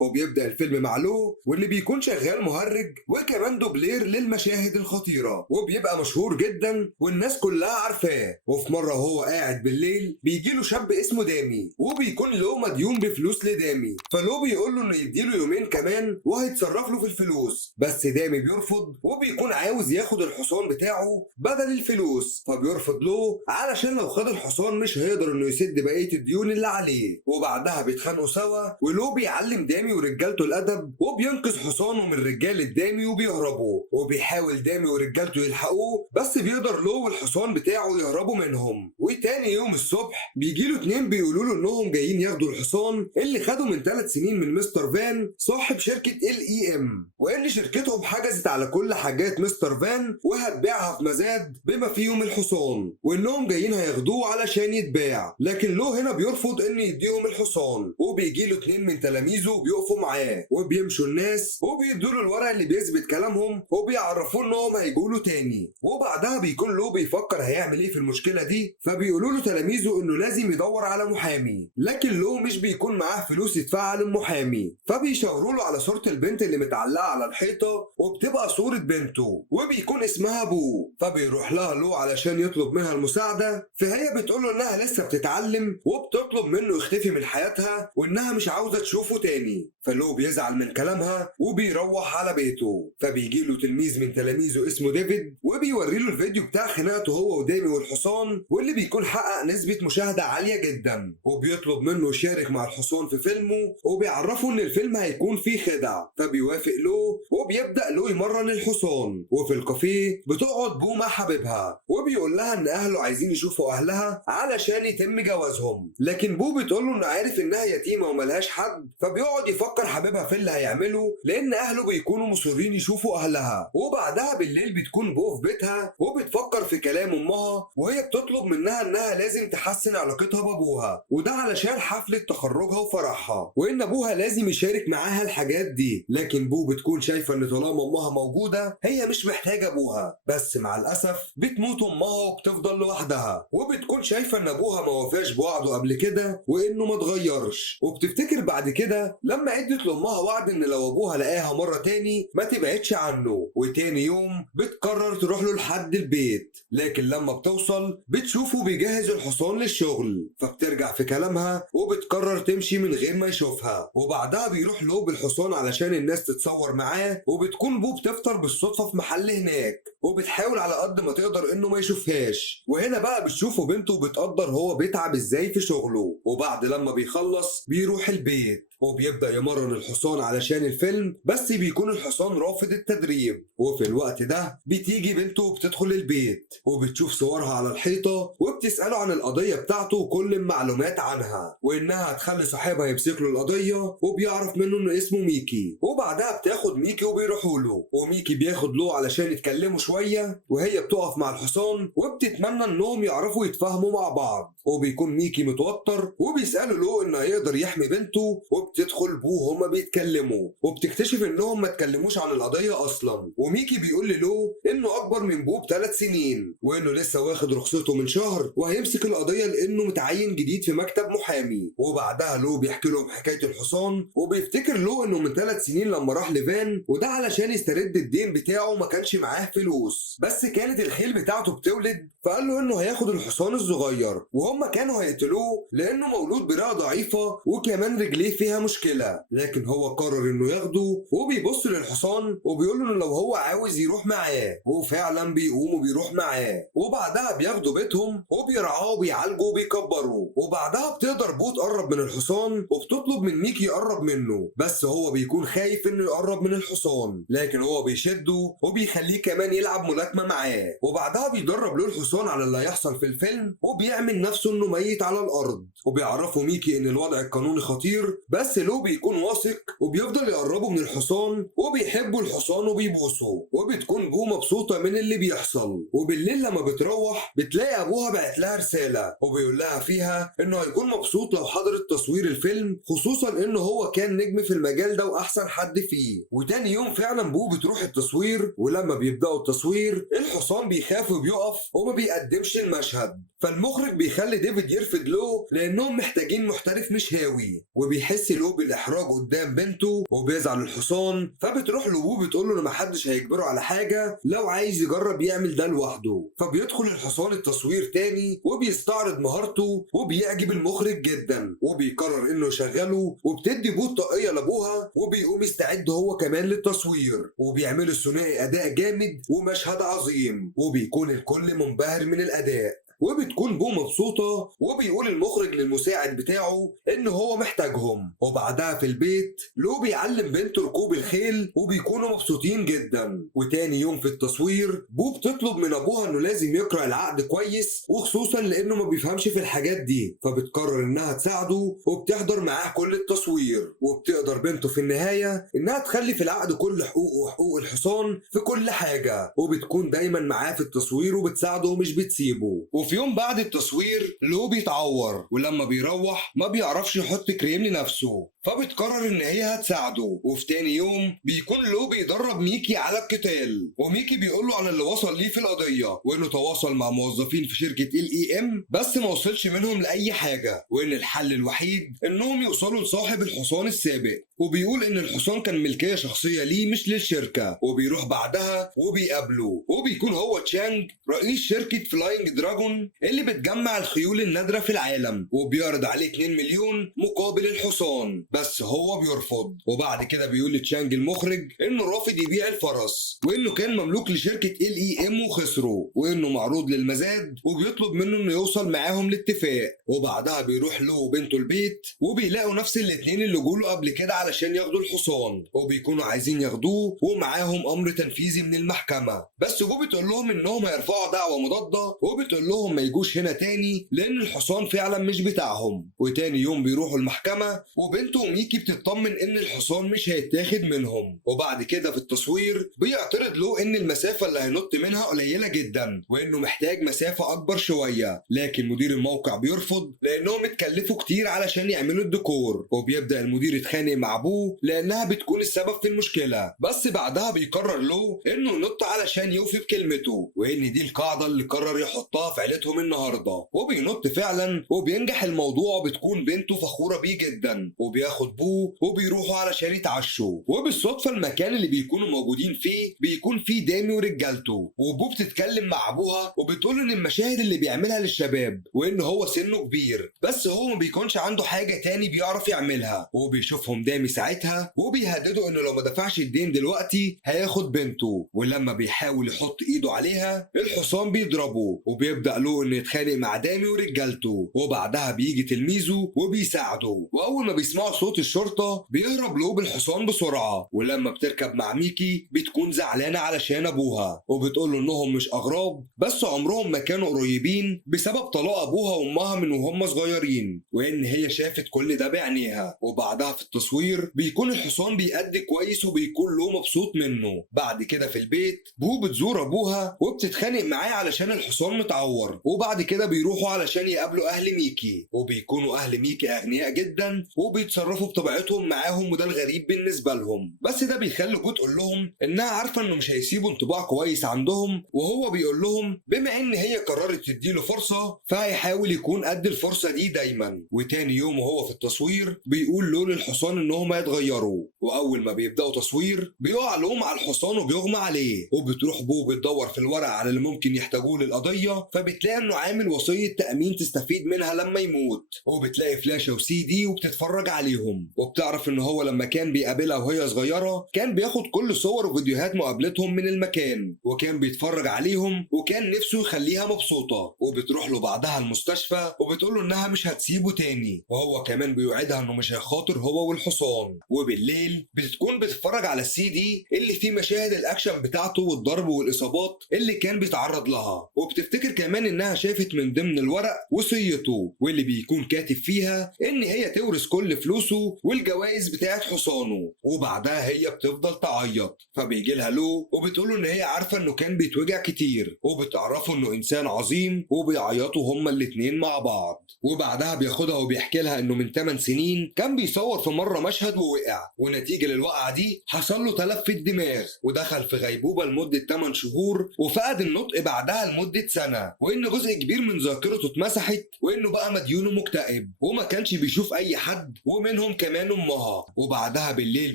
وبيبدأ الفيلم مع لو واللي بيكون شغال مهرج وكمان دوبلير للمشاهد الخطيرة، وبيبقى مشهور جدا والناس كلها عارفاه. وفي مرة وهو قاعد بالليل بيجيله شاب اسمه دامي، وبيكون لو مديون بفلوس لدامي، فلو بيقول له انه يديله يومين كمان وهيتصرف له في الفلوس، بس دامي بيرفض وبيكون عاوز ياخد الحصان بتاعه بدل الفلوس. فبيرفض لو علشان لو خد الحصان مش هيقدر انه يسد بقية الديون اللي عليه. وبعدها بيتخانقوا سوا ولو بيعلم دامي ورجالته الادب وبينقذ حصانه من رجال دامي وبيهربوا، وبيحاول دامي ورجالته يلحقوه بس بيقدر لو والحصان بتاعه يهربوا منهم. وتاني يوم الصبح بيجيله اتنين بيقولوا له انهم جايين ياخدوا الحصان اللي خده من 3 سنين من مستر فان صاحب شركة LEM، وان شركتهم حجزت على كل حاجات مستر فان وهتبيعها في مزاد بما فيهم الحصان، وانهم جايين هياخدوه علشان يتباع. لكن لو هنا بيرفض ان يديهم الحصان، وبيجيله اتنين من تلاميذه بيقفوا معاه وبيمشوا الناس وبيدوا له الورق اللي بيثبت كلامهم وبيعرفوه انهم هيجوا تاني. وبعدها بيكون لو بيفكر هيعمل ايه في المشكله دي، فبيقولوا له تلاميذه انه لازم يدور على محامي، لكن لو مش بيكون معاه فلوس يدفعها للمحامي، فبيشاوروا له على صوره البنت اللي متعلقه على الحيطه وبتبقى صوره بنته وبيكون اسمها بو. فبيروح لها لو علشان يطلب منها المساعده، فهي بتقول له انها لسه بتتعلم وبتطلب منه يختفي من حياتها وانها مش عاوزه تشوفه تاني. فلو بيزعل من كلامها وبيروح على بيته. فبيجي له تلميذ من تلاميذه اسمه ديفيد وبيوري له الفيديو بتاع خناقته هو ودامي والحصان، واللي بيكون حقق نسبة مشاهدة عالية جدا، وبيطلب منه يشارك مع الحصان في فيلمه وبيعرفه ان الفيلم هيكون فيه خدع. فبيوافق له وبيبدأ له يمرن الحصان. وفي الكافيه بتقعد بو مع حبيبها وبيقول لها ان اهله عايزين يشوفوا اهلها علشان يتم جوازهم، لكن بو بتقول له انه عارف انها يتيمة وملهاش حد. فبيقعد يفكر حبيبها في اللي هيعمله لان اهله بيكونوا مصرين يشوفوا اهلها. وبعدها بالليل بتكون بو في بيتها وبتفكر في كلام امها وهي بتطلب منها انها لازم تحسن علاقتها بابوها، وده علشان حفلة تخرجها وفرحها، وان ابوها لازم يشارك معاها الحاجات دي. لكن بو بتكون شايفة ان طالما امها موجودة هي مش محتاجة ابوها، بس مع الاسف بتموت امها وبتفضل لوحدها، وبتكون شايفة ان ابوها ما وفاش بوعده قبل كده وانه ما اتغيرش. وبتفتكر بعد كده لما ادت لامها وعد ان لو ابوها لقاها مرة تاني ما تبعدش عنه. وتاني يوم بتقرر تروح له لحد البيت، لكن لما بتوصل بتشوفه بيجهز الحصان للشغل، فبترجع في كلامها وبتقرر تمشي من غير ما يشوفها. وبعدها بيروح له بالحصان علشان الناس تتصور معاه، وبتكون بو بتفطر بالصدفة في محل هناك وبتحاول على قد ما تقدر انه ما يشوفهاش. وهنا بقى بتشوفه بنته وبتقدر هو بيتعب ازاي في شغله. وبعد لما بيخلص بيروح البيت وبيبدأ يمرن الحصان علشان الفيلم، بس بيكون الحصان رافض التدريب. وفي الوقت ده بتيجي بنته وبتدخل البيت وبتشوف صورها على الحيطة وبتسأله عن القضية بتاعته وكل المعلومات عنها، وإنها هتخلي صاحبها يمسك له القضية، وبيعرف منه إنه اسمه ميكي. وبعدها بتاخد ميكي وبيروحوا له، وميكي بياخد له علشان يتكلموا شوية، وهي بتقف مع الحصان وبتتمنى إنهم يعرفوا يتفاهموا مع بعض. وبيكون ميكي متوتر وبيسأله له إنه هيقدر يحمي بنته، وبتدخل بو هما بيتكلموا وبتكتشف انهم ما اتكلموش عن القضيه اصلا. وميكي بيقول للو انه اكبر من بو ب3 سنين وانه لسه واخد رخصته من شهر وهيمسك القضيه لانه متعين جديد في مكتب محامي. وبعدها لو بيحكي لهم حكايه الحصان وبيفتكر لو انه من 3 سنين لما راح لفان وده علشان يسترد الدين بتاعه ما كانش معاه فلوس، بس كانت الخيل بتاعته بتولد، فقال له انه هياخد الحصان الصغير وهم كانوا هيقتلوه لانه مولود برئه ضعيفه وكمان رجليه فيها مشكله. لكن هو قرر انه ياخده وبيبص للحصان وبيقول له انه لو هو عاوز يروح معاه، وفعلا بيقوم وبيروح معاه. وبعدها بياخدوا بيتهم وبيرعاه وبيعالجوا وبيكبروه. وبعدها بتقدر بو تقرب من الحصان وبتطلب من ميكي يقرب منه، بس هو بيكون خايف انه يقرب من الحصان، لكن هو بيشده وبيخليه كمان يلعب ملاكمه معاه. وبعدها بيدرب له الحصان على اللي هيحصل في الفيلم وبيعمل نفسه انه ميت على الارض. وبيعرفوا ميكي ان الوضع القانوني خطير، بس لو بيكون واثق وبيفضل يقربوا من الحصان وبيحبوا الحصان وبيبوسوا. وبتكون بو مبسوطه من اللي بيحصل. وبالليل لما بتروح بتلاقي ابوها بعت لها رساله وبيقول لها فيها انه هيكون مبسوط لو حضرت تصوير الفيلم، خصوصا انه هو كان نجم في المجال ده واحسن حد فيه. وتاني يوم فعلا بو بتروح التصوير، ولما بيبداوا التصوير الحصان بيخاف وبيقف وما بيقدمش المشهد، فالمخرج بيخلي ديفيد يرفض له لانهم محتاجين محترف مش هاوي. وبيحس لو بالاحراج قدام بنته وبيزعل الحصان، فبتروح لابوه بتقول له ان محدش هيجبره على حاجه لو عايز يجرب يعمل ده لوحده. فبيدخل الحصان التصوير تاني وبيستعرض مهارته وبيعجب المخرج جدا، وبيقرر انه يشغله، وبتدي بوه طاقيه لابوها وبيقوم يستعد هو كمان للتصوير، وبيعملوا الثنائي اداء جامد ومشهد عظيم، وبيكون الكل منبهر من الاداء. وبتكون بو مبسوطة، وبيقول المخرج للمساعد بتاعه إن هو محتاجهم. وبعدها في البيت لو بيعلم بنته ركوب الخيل وبيكونوا مبسوطين جدا. وتاني يوم في التصوير بو بتطلب من أبوها إنه لازم يقرأ العقد كويس، وخصوصا لأنه ما بيفهمش في الحاجات دي، فبتقرر إنها تساعده وبتحضر معاه كل التصوير. وبتقدر بنته في النهاية إنها تخلي في العقد كل حقوقه وحقوق الحصان في كل حاجة، وبتكون دايما معاه في التصوير وبتساعده ومش بتسيبه. وفي يوم بعد التصوير لو بيتعور، ولما بيروح ما بيعرفش يحط كريم لنفسه، فبتقرر ان هي هتساعده. وفي تاني يوم بيكون لو بيدرب ميكي على القتال، وميكي بيقول له عن اللي وصل ليه في القضيه، وانه تواصل مع موظفين في شركه LEM بس ما وصلش منهم لاي حاجه، وان الحل الوحيد انهم يوصلوا لصاحب الحصان السابق. وبيقول ان الحصان كان ملكيه شخصيه ليه مش للشركه. وبيروح بعدها وبيقابله، وبيكون هو تشانج رئيس شركه فلاينج دراجون اللي بتجمع الخيول النادره في العالم، وبيعرض عليه 2 مليون مقابل الحصان، بس هو بيرفض. وبعد كده بيقول لتشانج المخرج انه رافض يبيع الفرس، وانه كان مملوك لشركه LEM وخسره، وانه معروض للمزاد، وبيطلب منه انه يوصل معاهم لاتفاق. وبعدها بيروح له وبنته البيت، وبيلاقوا نفس الاتنين اللي جوله قبل كده علشان ياخدوا الحصان، وبيكونوا عايزين ياخدوه ومعاهم امر تنفيذي من المحكمه. بس جو بتقول لهم انهم هيرفعوا دعوه مضاده، وبتقول لهم ما يجوش هنا تاني لان الحصان فعلا مش بتاعهم. وتاني يوم بيروحوا المحكمه، وبنته وميكي بتطمن ان الحصان مش هيتاخد منهم. وبعد كده في التصوير بيعترض له ان المسافه اللي هينط منها قليله جدا، وانه محتاج مسافه اكبر شويه، لكن مدير الموقع بيرفض لانهم اتكلفوا كتير علشان يعملوا الديكور. وبيبدا المدير يتخانق مع ابوه لانها بتكون السبب في المشكله، بس بعدها بيقرر له انه ينط علشان يوفي بكلمته، وان دي القاعده اللي قرر يحطها في عيلتهم النهارده. وبينط فعلا وبينجح الموضوع، وبتكون بنته فخوره بيه جدا، وبياخد بوه وبيروحوا علشان يتعشوا. وبالصدفه المكان اللي بيكونوا موجودين فيه بيكون فيه دامي ورجالته، وبوه بتتكلم مع ابوها وبتقول ان المشاهد اللي بيعملها للشباب، وان هو سنه كبير بس هو ما بيكونش عنده حاجه تاني بيعرف يعملها. وبيشوفهم دامي ساعتها وبيهددوا انه لو ما دفعش الدين دلوقتي هياخد بنته. ولما بيحاول يحط ايده عليها الحصان بيضربه، وبيبدا له انه يتخانق مع دامي ورجالته. وبعدها بيجي تلميذه وبيساعده، واول ما بيسمعوا صوت الشرطه بيهرب له بالحصان بسرعه. ولما بتركب مع ميكي بتكون زعلانه علشان ابوها، وبتقول له انهم مش اغراب بس عمرهم ما كانوا قريبين بسبب طلاق ابوها وامها من وهم صغيرين، وان هي شافت كل ده بعينيها. وبعدها في التصوير بيكون الحصان بيأدي كويس وبيكون له مبسوط منه. بعد كده في البيت بو بتزور ابوها وبتتخانق معاه علشان الحصان متعور. وبعد كده بيروحوا علشان يقابلوا اهل ميكي، وبيكونوا اهل ميكي اغنياء جدا وبيتصرفوا بطبيعتهم معاهم، وده الغريب بالنسبه لهم. بس ده بيخلي جو تقول لهم انها عارفه انه مش هيسيبوا انطباع كويس عندهم، وهو بيقول لهم بما ان هي قررت تديله فرصه فهيحاول يكون قد الفرصه دي دايما. وتاني يوم وهو في التصوير بيقول له للحصان انهم هيتغيروا، واول ما بيبداوا تصوير بيقع لهم على الحصان وبيغمى عليه. وبتروح بو بتدور في الورق على اللي ممكن يحتاجوه للقضيه، فبتلاقي انه عامل وصيه تامين تستفيد منها لما يموت. وبتلاقي فلاشه وسي دي وبتتفرج عليهم، وبتعرف ان هو لما كان بيقابلها وهي صغيره كان بياخد كل صور وفيديوهات مقابلتهم من المكان، وكان بيتفرج عليهم وكان نفسه يخليها مبسوطه. وبتروح له بعدها المستشفى وبتقول له انها مش هتسيبه تاني، وهو كمان بيوعدها انه مش هيخاطر هو والحصان. وبالليل بتكون بتتفرج على السي دي اللي فيه مشاهد الاكشن بتاعته والضرب والاصابات اللي كان بيتعرض لها، وبتفتكر كمان انها شافت من ضمن الورق وصيته واللي بيكون كاتب فيها ان هي تورث كل فلوسه والجوائز بتاعت حصانه. وبعدها هي بتفضل تعيط، فبيجي لها لو وبتقوله ان هي عارفه انه كان بيتوجع كتير، وبتعرفه انه انسان عظيم، وبيعيطوا هما الاتنين مع بعض. وبعدها بياخدها وبيحكي لها انه من 8 سنين كان بيصور في مره مشهد المشهد ووقع، ونتيجة للوقعة دي حصل له تلف في الدماغ ودخل في غيبوبة لمدة 8 شهور، وفقد النطق بعدها لمدة سنة، وإن جزء كبير من ذاكرته اتمسحت، وإنه بقى مديون ومكتئب وما كانش بيشوف أي حد ومنهم كمان أمها. وبعدها بالليل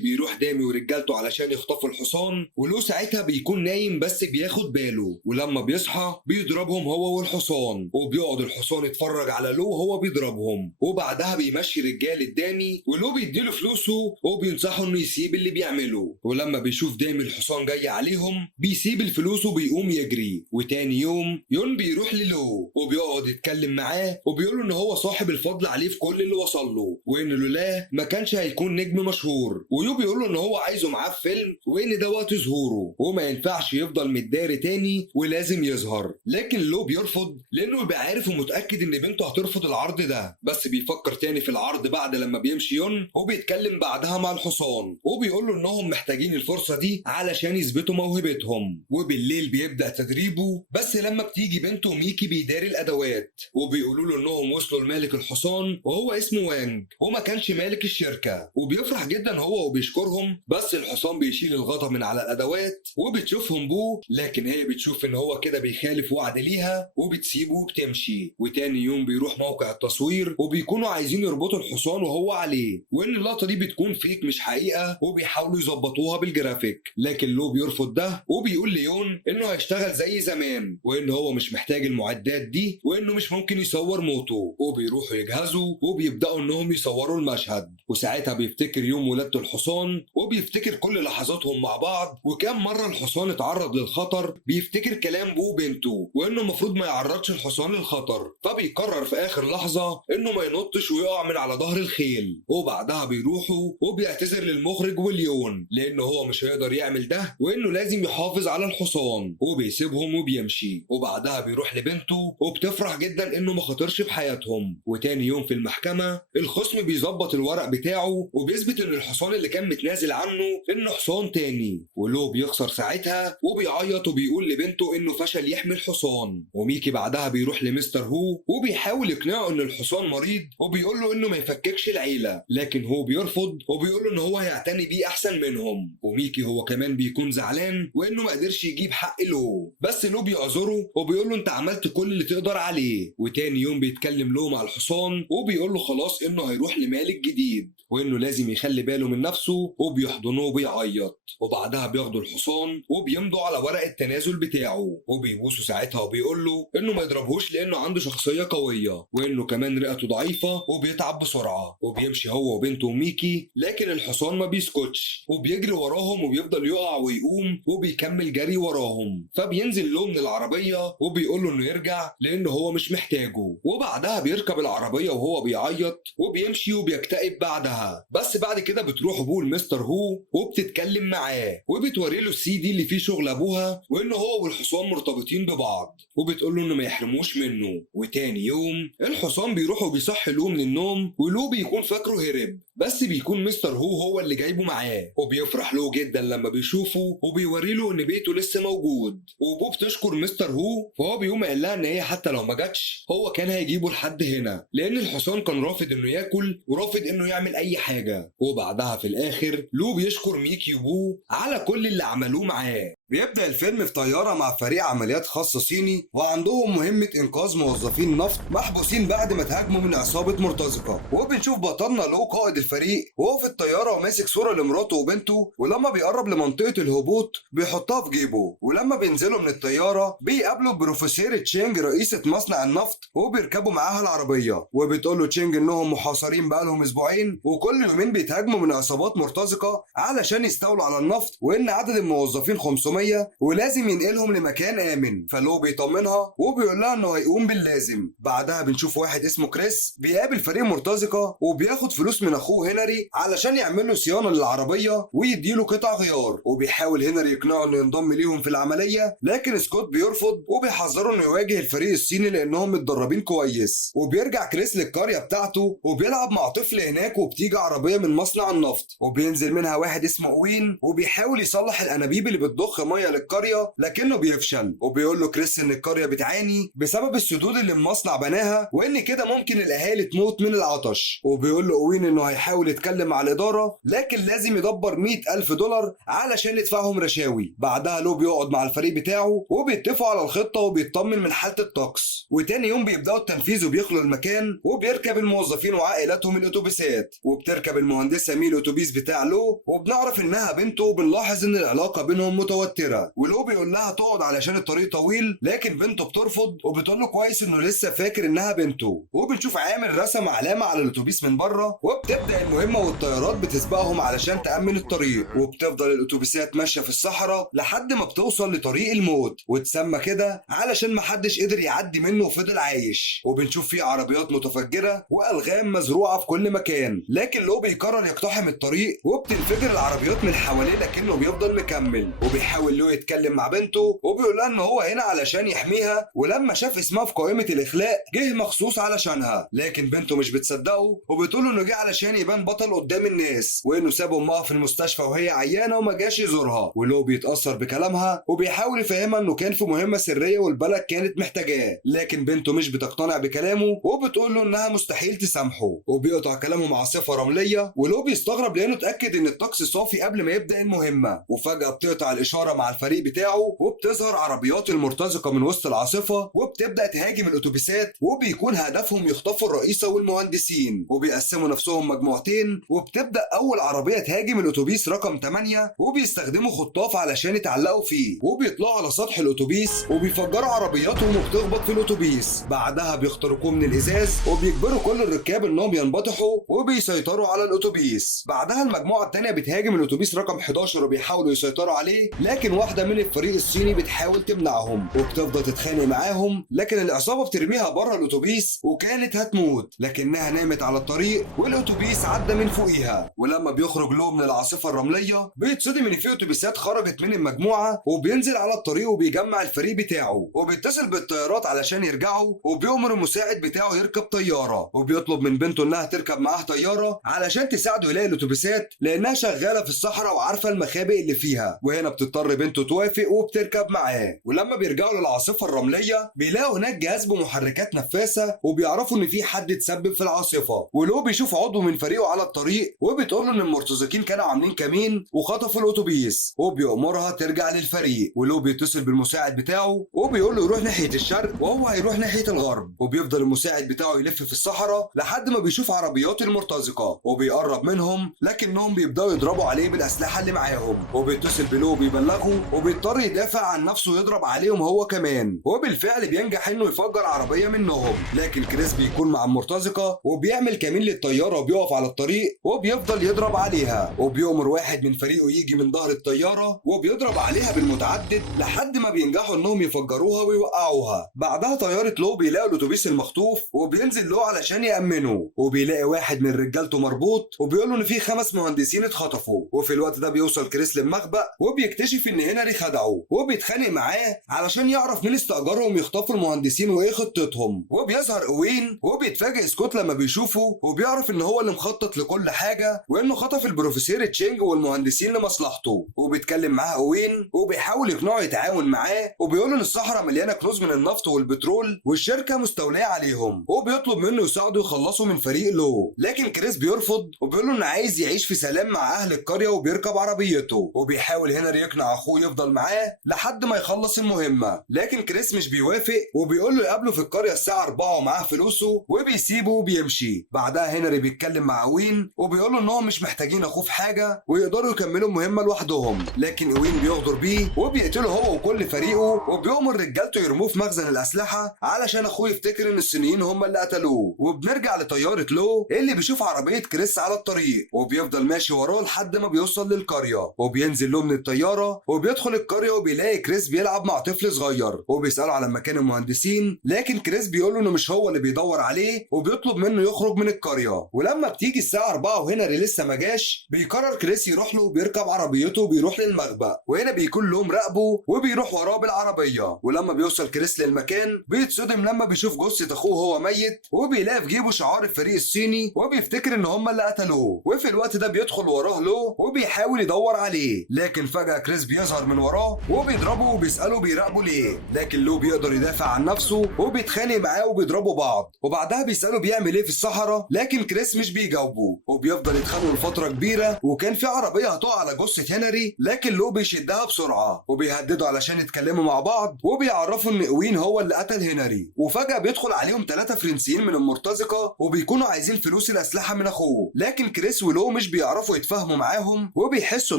بيروح دامي ورجالته علشان يخطفوا الحصان، ولو ساعتها بيكون نايم بس بياخد باله، ولما بيصحى بيضربهم هو والحصان، وبيقعد الحصان يتفرج على لو وهو بيضربهم. وبعدها بيمشي رجال الدامي، ولو بيديله فلوسه وبينصحه انه يسيب اللي بيعمله. ولما بيشوف دامي الحصان جاي عليهم بيسيب الفلوس وبيقوم يجري. وتاني يوم يون بيروح للو وبيقعد يتكلم معاه وبيقوله ان هو صاحب الفضل عليه في كل اللي وصل له، وان لولاه ما كانش هيكون نجم مشهور. ويو بيقوله ان هو عايزه معاه في فيلم، وان ده وقت ظهوره وما ينفعش يفضل متداري تاني ولازم يظهر. لكن لو بيرفض لانه بيبقى عارف ومتاكد ان بنته هترفض العرض ده، بس بيفكر تاني في العرض بعد لما بيمشي يون، وبيتكلم بعدها مع الحصان وبيقول له انهم محتاجين الفرصه دي علشان يثبتوا موهبتهم. وبالليل بيبدا تدريبه، بس لما بتيجي بنته ميكي بيداري الادوات، وبيقولوا له انهم وصلوا لمالك الحصان وهو اسمه وانج وما كانش مالك الشركه، وبيفرح جدا هو وبيشكرهم. بس الحصان بيشيل الغطا من على الادوات وبتشوفهم بو، لكن هي بتشوف ان هو كده بيخالف وعد ليها وبتسيبه وبتمشي. وتاني يوم بيروح موقع التصوير وبيكونوا عايزين يربطوا الحصان وهو عليه، وان اللقطه دي بتكون فيك مش حقيقه، وبيحاولوا يظبطوها بالجرافيك. لكن لو بيرفض ده وبيقول ليون انه هيشتغل زي زمان، وان هو مش محتاج المعدات دي، وانه مش ممكن يصور موته. وبيروحوا يجهزوا وبيبداوا انهم يصوروا المشهد. وساعتها بيفتكر يوم ولادته الحصان، وبيفتكر كل لحظاتهم مع بعض وكم مره الحصان اتعرض للخطر. بيفتكر كلام بو بنته وانه المفروض ما يعرضش الحصان للخطر، فبيقرر في اخر لحظه انه ما ينطش ويقع من على ظهر الخيل. وبعدها بيروحوا وبيعتذر للمخرج وليون لانه هو مش هيقدر يعمل ده، وانه لازم يحافظ على الحصان، وبيسيبهم وبيمشي. وبعدها بيروح لبنته وبتفرح جدا انه ما خاطرش بحياتهم. وتاني يوم في المحكمه الخصم بيظبط الورق بتاعه وبيثبت ان الحصان اللي كان متنازل عنه انه حصان تاني، ولو بيخسر ساعتها وبيعيط وبيقول لبنته انه فشل يحمي الحصان. وميكي بعدها بيروح لمستر هو وبيحاول يقنعه ان الحصان مريض، وبيقول له انه ما يفككش العيله، لكن هو بيرفض وبيقول له ان هو هيعتني بيه احسن منهم. وميكي هو كمان بيكون زعلان وانه ما قدرش يجيب حق لو، بس لو بيعذره وبيقول له انت عملت كل اللي تقدر عليه. وتاني يوم بيتكلم لو مع الحصان وبيقول له خلاص انه هيروح لمالك جديد، وانه لازم يخلي باله من نفسه، وبيحضنه وبيعيط. وبعدها بياخدوا الحصان وبيمضوا على ورق التنازل بتاعه، وبيبوسوا ساعتها وبيقول له انه ما يضربهوش لانه عنده شخصيه قويه، وانه كمان رئته ضعيفه وبيتعب بسرعه. وبيمشي هو وبنته وميكي، لكن الحصان ما بيسكتش وبيجري وراهم وبيفضل يقع ويقوم وبيكمل جري وراهم. فبينزل له من العربيه وبيقول له انه يرجع لانه هو مش محتاجه. وبعدها بيركب العربيه وهو بيعيط وبيمشي وبيكتئب بعدها. بس بعد كده بتروح ابوه لمستر هو وبتتكلم معاه وبتوري له السي دي اللي فيه شغل ابوها، وانه هو والحصان مرتبطين ببعض، وبتقول له انه ما يحرموش منه. وتاني يوم الحصان بيروح وبيصحي لو من النوم، ولو بيكون فاكره هرب، بس بيكون مستر هو اللي جايبه معاه. وبيفرح له جدا لما بيشوفه وبيوري له ان بيته لسه موجود. وبو بتشكر مستر هو، فهو بيقوم قال لها ان هي حتى لو ما جاتش هو كان هيجيبه لحد هنا، لان الحصان كان رافض انه ياكل ورافض انه يعمل اي حاجه. وبعدها في الاخر لو بيشكر ميكي وبو على كل اللي عملوه معاه. بيبدأ الفيلم في طيارة مع فريق عمليات خاصة صيني، وعندهم مهمة إنقاذ موظفين نفط محبوسين بعد ما تهاجموا من عصابة مرتزقة. وبنشوف بطلنا لو قائد الفريق وهو في الطيارة وماسك صورة لمراته وبنته، ولما بيقرب لمنطقة الهبوط بيحطها في جيبه. ولما بينزلوا من الطيارة بيقابلوا بروفيسور تشينج رئيسة مصنع النفط، وبيركبوا معاها العربية، وبتقول له تشينج إنهم محاصرين بقالهم أسبوعين وكل يومين بيتهاجموا من عصابات مرتزقة علشان يستولوا على النفط، وإن عدد الموظفين 500 ولازم ينقلهم لمكان آمن. فلو بيطمنها وبيقول لها انه هيقوم باللازم. بعدها بنشوف واحد اسمه كريس بيقابل فريق مرتزقة وبياخد فلوس من اخوه هنري علشان يعمل له صيانة للعربية ويديله قطع غيار، وبيحاول هنري يقنعه انه ينضم ليهم في العملية، لكن سكوت بيرفض وبيحذره انه يواجه الفريق الصيني لانهم متدربين كويس. وبيرجع كريس للقرية بتاعته وبيلعب مع طفل هناك، وبتيجي عربية من مصنع النفط وبينزل منها واحد اسمه اوين وبيحاول يصلح الانابيب اللي بتضخ ميه للقريه لكنه بيفشل. وبيقول له كريس ان القريه بتعاني بسبب السدود اللي المصنع بناها، وان كده ممكن الاهالي تموت من العطش. وبيقول له اوين انه بيحاول يتكلم مع الإدارة لكن لازم يدبر $100,000 علشان يدفعهم رشاوي. بعدها لو بيقعد مع الفريق بتاعه وبيتفقوا على الخطة وبيطمن من حالة الطقس. وتاني يوم بيبدأوا التنفيذ وبيخلوا المكان وبيركب الموظفين وعائلاتهم الأتوبيسات. وبتركب المهندسة مي الأتوبيس بتاع لو وبنعرف إنها بنته وبنلاحظ إن العلاقة بينهم متوترة. ولو بيقول لها تقعد علشان الطريق طويل لكن بنته بترفض وبتقول له كويس إنه لسه فاكر إنها بنته. وبنشوف عامل رسم علامة على الأتوبيس من بره وبتبدأ المهمة والطيارات بتسبقهم علشان تأمن الطريق. وبتفضل الأتوبيسات ماشية في الصحراء لحد ما بتوصل لطريق الموت وتسمى كده علشان محدش قدر يعدي منه وفضل عايش. وبنشوف فيه عربيات متفجرة وألغام مزروعة في كل مكان لكن لو بيقرر يقتحم الطريق وبتنفجر العربيات من حواليه لكنه بيفضل مكمل. وبيحاول لو يتكلم مع بنته وبيقول لها إن هو هنا علشان يحميها ولما شاف اسمها في قائمة الإخلاء جه مخصوص علشانها. لكن بنته مش بتصدقه وبتقول له إنه جه علشان يبان بطل قدام الناس وإنه ساب أمها في المستشفى وهي عيانة وما جاش يزورها. ولو بيتأثر بكلامها وبيحاول يفهمها إنه كان في مهمة سرية والبلد كانت محتاجاه. لكن بنته مش بتقتنع بكلامه وبتقول له إنها مستحيل تسامحه. وبيقطع كلامه مع عاصفة رملية ولو بيستغرب لأنه اتأكد إن الطقس صافي قبل ما يبدأ المهمة. وفجأة بتقطع الإشارة مع الفريق بتاعه وبتظهر عربيات المرتزقة من وسط العاصفة وبتبدأ تهاجم الأتوبيسات وبيكون هدفهم يخطفوا الرئيسة والمهندسين. وبيقسموا نفسهم مجموعتين وبتبدأ أول عربية تهاجم الأتوبيس رقم 8 وبيستخدموا خطاف علشان يتعلقوا فيه. وبيطلعوا على سطح الأتوبيس وبيفجروا عربياتهم وبتخبط في الأتوبيس. بعدها بيخترقوه من الإزاز وبيجبروا كل الركاب إنهم ينبطحوا وبيسيطروا على الأتوبيس. بعدها المجموعة التانية بتهاجم الأتوبيس رقم 11 وبيحاولوا يسيطروا عليه لكن واحدة من الفريق الصيني بتحاول تمنعهم وبتفضل تتخانق معاهم لكن العصابة بترميها بره الأتوبيس وكانت هتموت لكنها نامت على الطريق والأتوبيس عدى من فوقيها. ولما بيخرج لو من العاصفة الرملية بيتصدم إن في أتوبيسات خرجت من المجموعة وبينزل على الطريق وبيجمع الفريق بتاعه وبيتصل بالطيارات علشان يرجعوا وبيأمر المساعد بتاعه يركب طيارة وبيطلب من بنته إنها تركب معاه طيارة علشان تساعده يلاقي الأتوبيسات لأنها شغالة في الصحراء وعارفة المخابئ اللي فيها. وهنا بتضطر بنته توافق وبتركب معاه. ولما بيرجعوا للعاصفة الرملية بيلاقوا هناك جهاز بمحركات نفاثة وبيعرفوا إن في حد اتسبب في العاصفة. ولو بيشوف عضو من فريقه على الطريق وبتقول له إن المرتزقين كانوا عاملين كمين وخطفوا الأتوبيس وبيأمرها ترجع للفريق. ولو بيتصل بالمساعد بتاعه وبيقول له يروح ناحية الشرق وهو هيروح ناحية الغرب. وبيفضل المساعد بتاعه يلف في الصحراء لحد ما بيشوف عربيات المرتزقة وبيقرب منهم لكنهم بيبدأوا يضربوا عليه بالأسلحة اللي معاهم. وبيتصل بلو وبيبلغه وبيضطر يدافع عن نفسه ويضرب عليهم هو كمان. وبالفعل بينجح انه يفجر عربية منهم لكن كريس بيكون مع المرتزقة وبيعمل كمين للطيارة وبيقف على الطريق وبيفضل يضرب عليها. وبيأمر واحد من فريقه يجي من ظهر الطيارة وبيضرب عليها بالمتعدد لحد ما بينجحوا انهم يفجروها ويوقعوها. بعدها طيارة لو بيلاقوا الاتوبيس المخطوف وبينزل لو علشان يأمنه وبيلاقي واحد من رجالته مربوط وبيقول له ان في 5 مهندسين اتخطفوا. وفي الوقت ده بيوصل كريس للمخبأ وبيكتشف ان هنري خدعه وبيتخانق معاه علشان يعرف مين استأجرهم يخطفوا المهندسين وايه خطتهم. وبيظهر اوين وبيتفاجئ سكوت لما بيشوفه وبيعرف ان هو اللي مخطط لكل حاجة وانه خطف البروفيسور تشينج والمهندسين لمصلحته. وبيتكلم معاه اوين وبيحاول يقنعه يتعاون معاه وبيقول ان الصحراء مليانة كنوز من النفط والبترول والشركة مستولية عليهم وبيطلب منه يساعده يخلصوا من فريق لو. لكن كريس بيرفض وبيقول له انه عايز يعيش في سلام مع اهل القرية وبيركب عربيته. وبيحاول هنري يقنع اخوه يفضل معاه لحد ما يخلص المهمة لكن كريس مش بيوافق وبيقول له يقابله في القرية الساعة 4 ومعاه فلوسه وبيسيبه وبيمشي. بعدها هنري بيتكلم مع اوين وبيقول له انهم مش محتاجين اخوه في حاجة ويقدروا يكملوا المهمة لوحدهم. لكن اوين بيغدر بيه وبيقتله هو وكل فريقه وبيأمر رجالته يرموه في مخزن الأسلحة علشان اخوه يفتكر ان الصينيين هم اللي قتلوه. وبنرجع لطيارة لو اللي بيشوف عربية كريس على الطريق وبيفضل ماشي وراه لحد ما بيوصل للقرية. وبينزل له من الطيارة وبيدخل القرية وبيلاقي كريس بيلعب مع طفل صغير وبيسأله على مكان المهندسين لكن كريس بيقول له انه مش هو اللي بيدور عليه وبيطلب منه يخرج من القرية. ولما بتيجي الساعة 4 وهنري لسه ما جاش بيقرر كريس يروح له وبيركب عربيته وبيروح للمخبأ. وهنا بيكون له مراقبه وبيروح وراه بالعربية. ولما بيوصل كريس للمكان بيتصدم لما بيشوف جثة اخوه وهو ميت وبيلاقي في جيبه شعار الفريق الصيني وبيفتكر ان هم اللي قتلوه. وفي الوقت ده بيدخل وراه لو وبيحاول يدور عليه لكن فجأة كريس بيظهر من وراه وبيضربه وبيسأله بيراقبه ليه. لكن لو بيقدر يدافع عن نفسه وبيتخانق معاه وبيضربوا بعض. وبعدها بيسأله بيعمل ايه في الصحراء لكن كريس مش بيجاوب يجاوبه، وبيفضل يتخانقوا لفترة كبيرة، وكان في عربية هتقع على جثة هنري لكن لو بيشدها بسرعة وبيهددوا علشان يتكلموا مع بعض، وبيعرفوا ان اوين هو اللي قتل هنري. وفجأة بيدخل عليهم 3 فرنسيين من المرتزقة وبيكونوا عايزين فلوس الأسلحة من أخوه، لكن كريس ولو مش بيعرفوا يتفاهموا معاهم وبيحسوا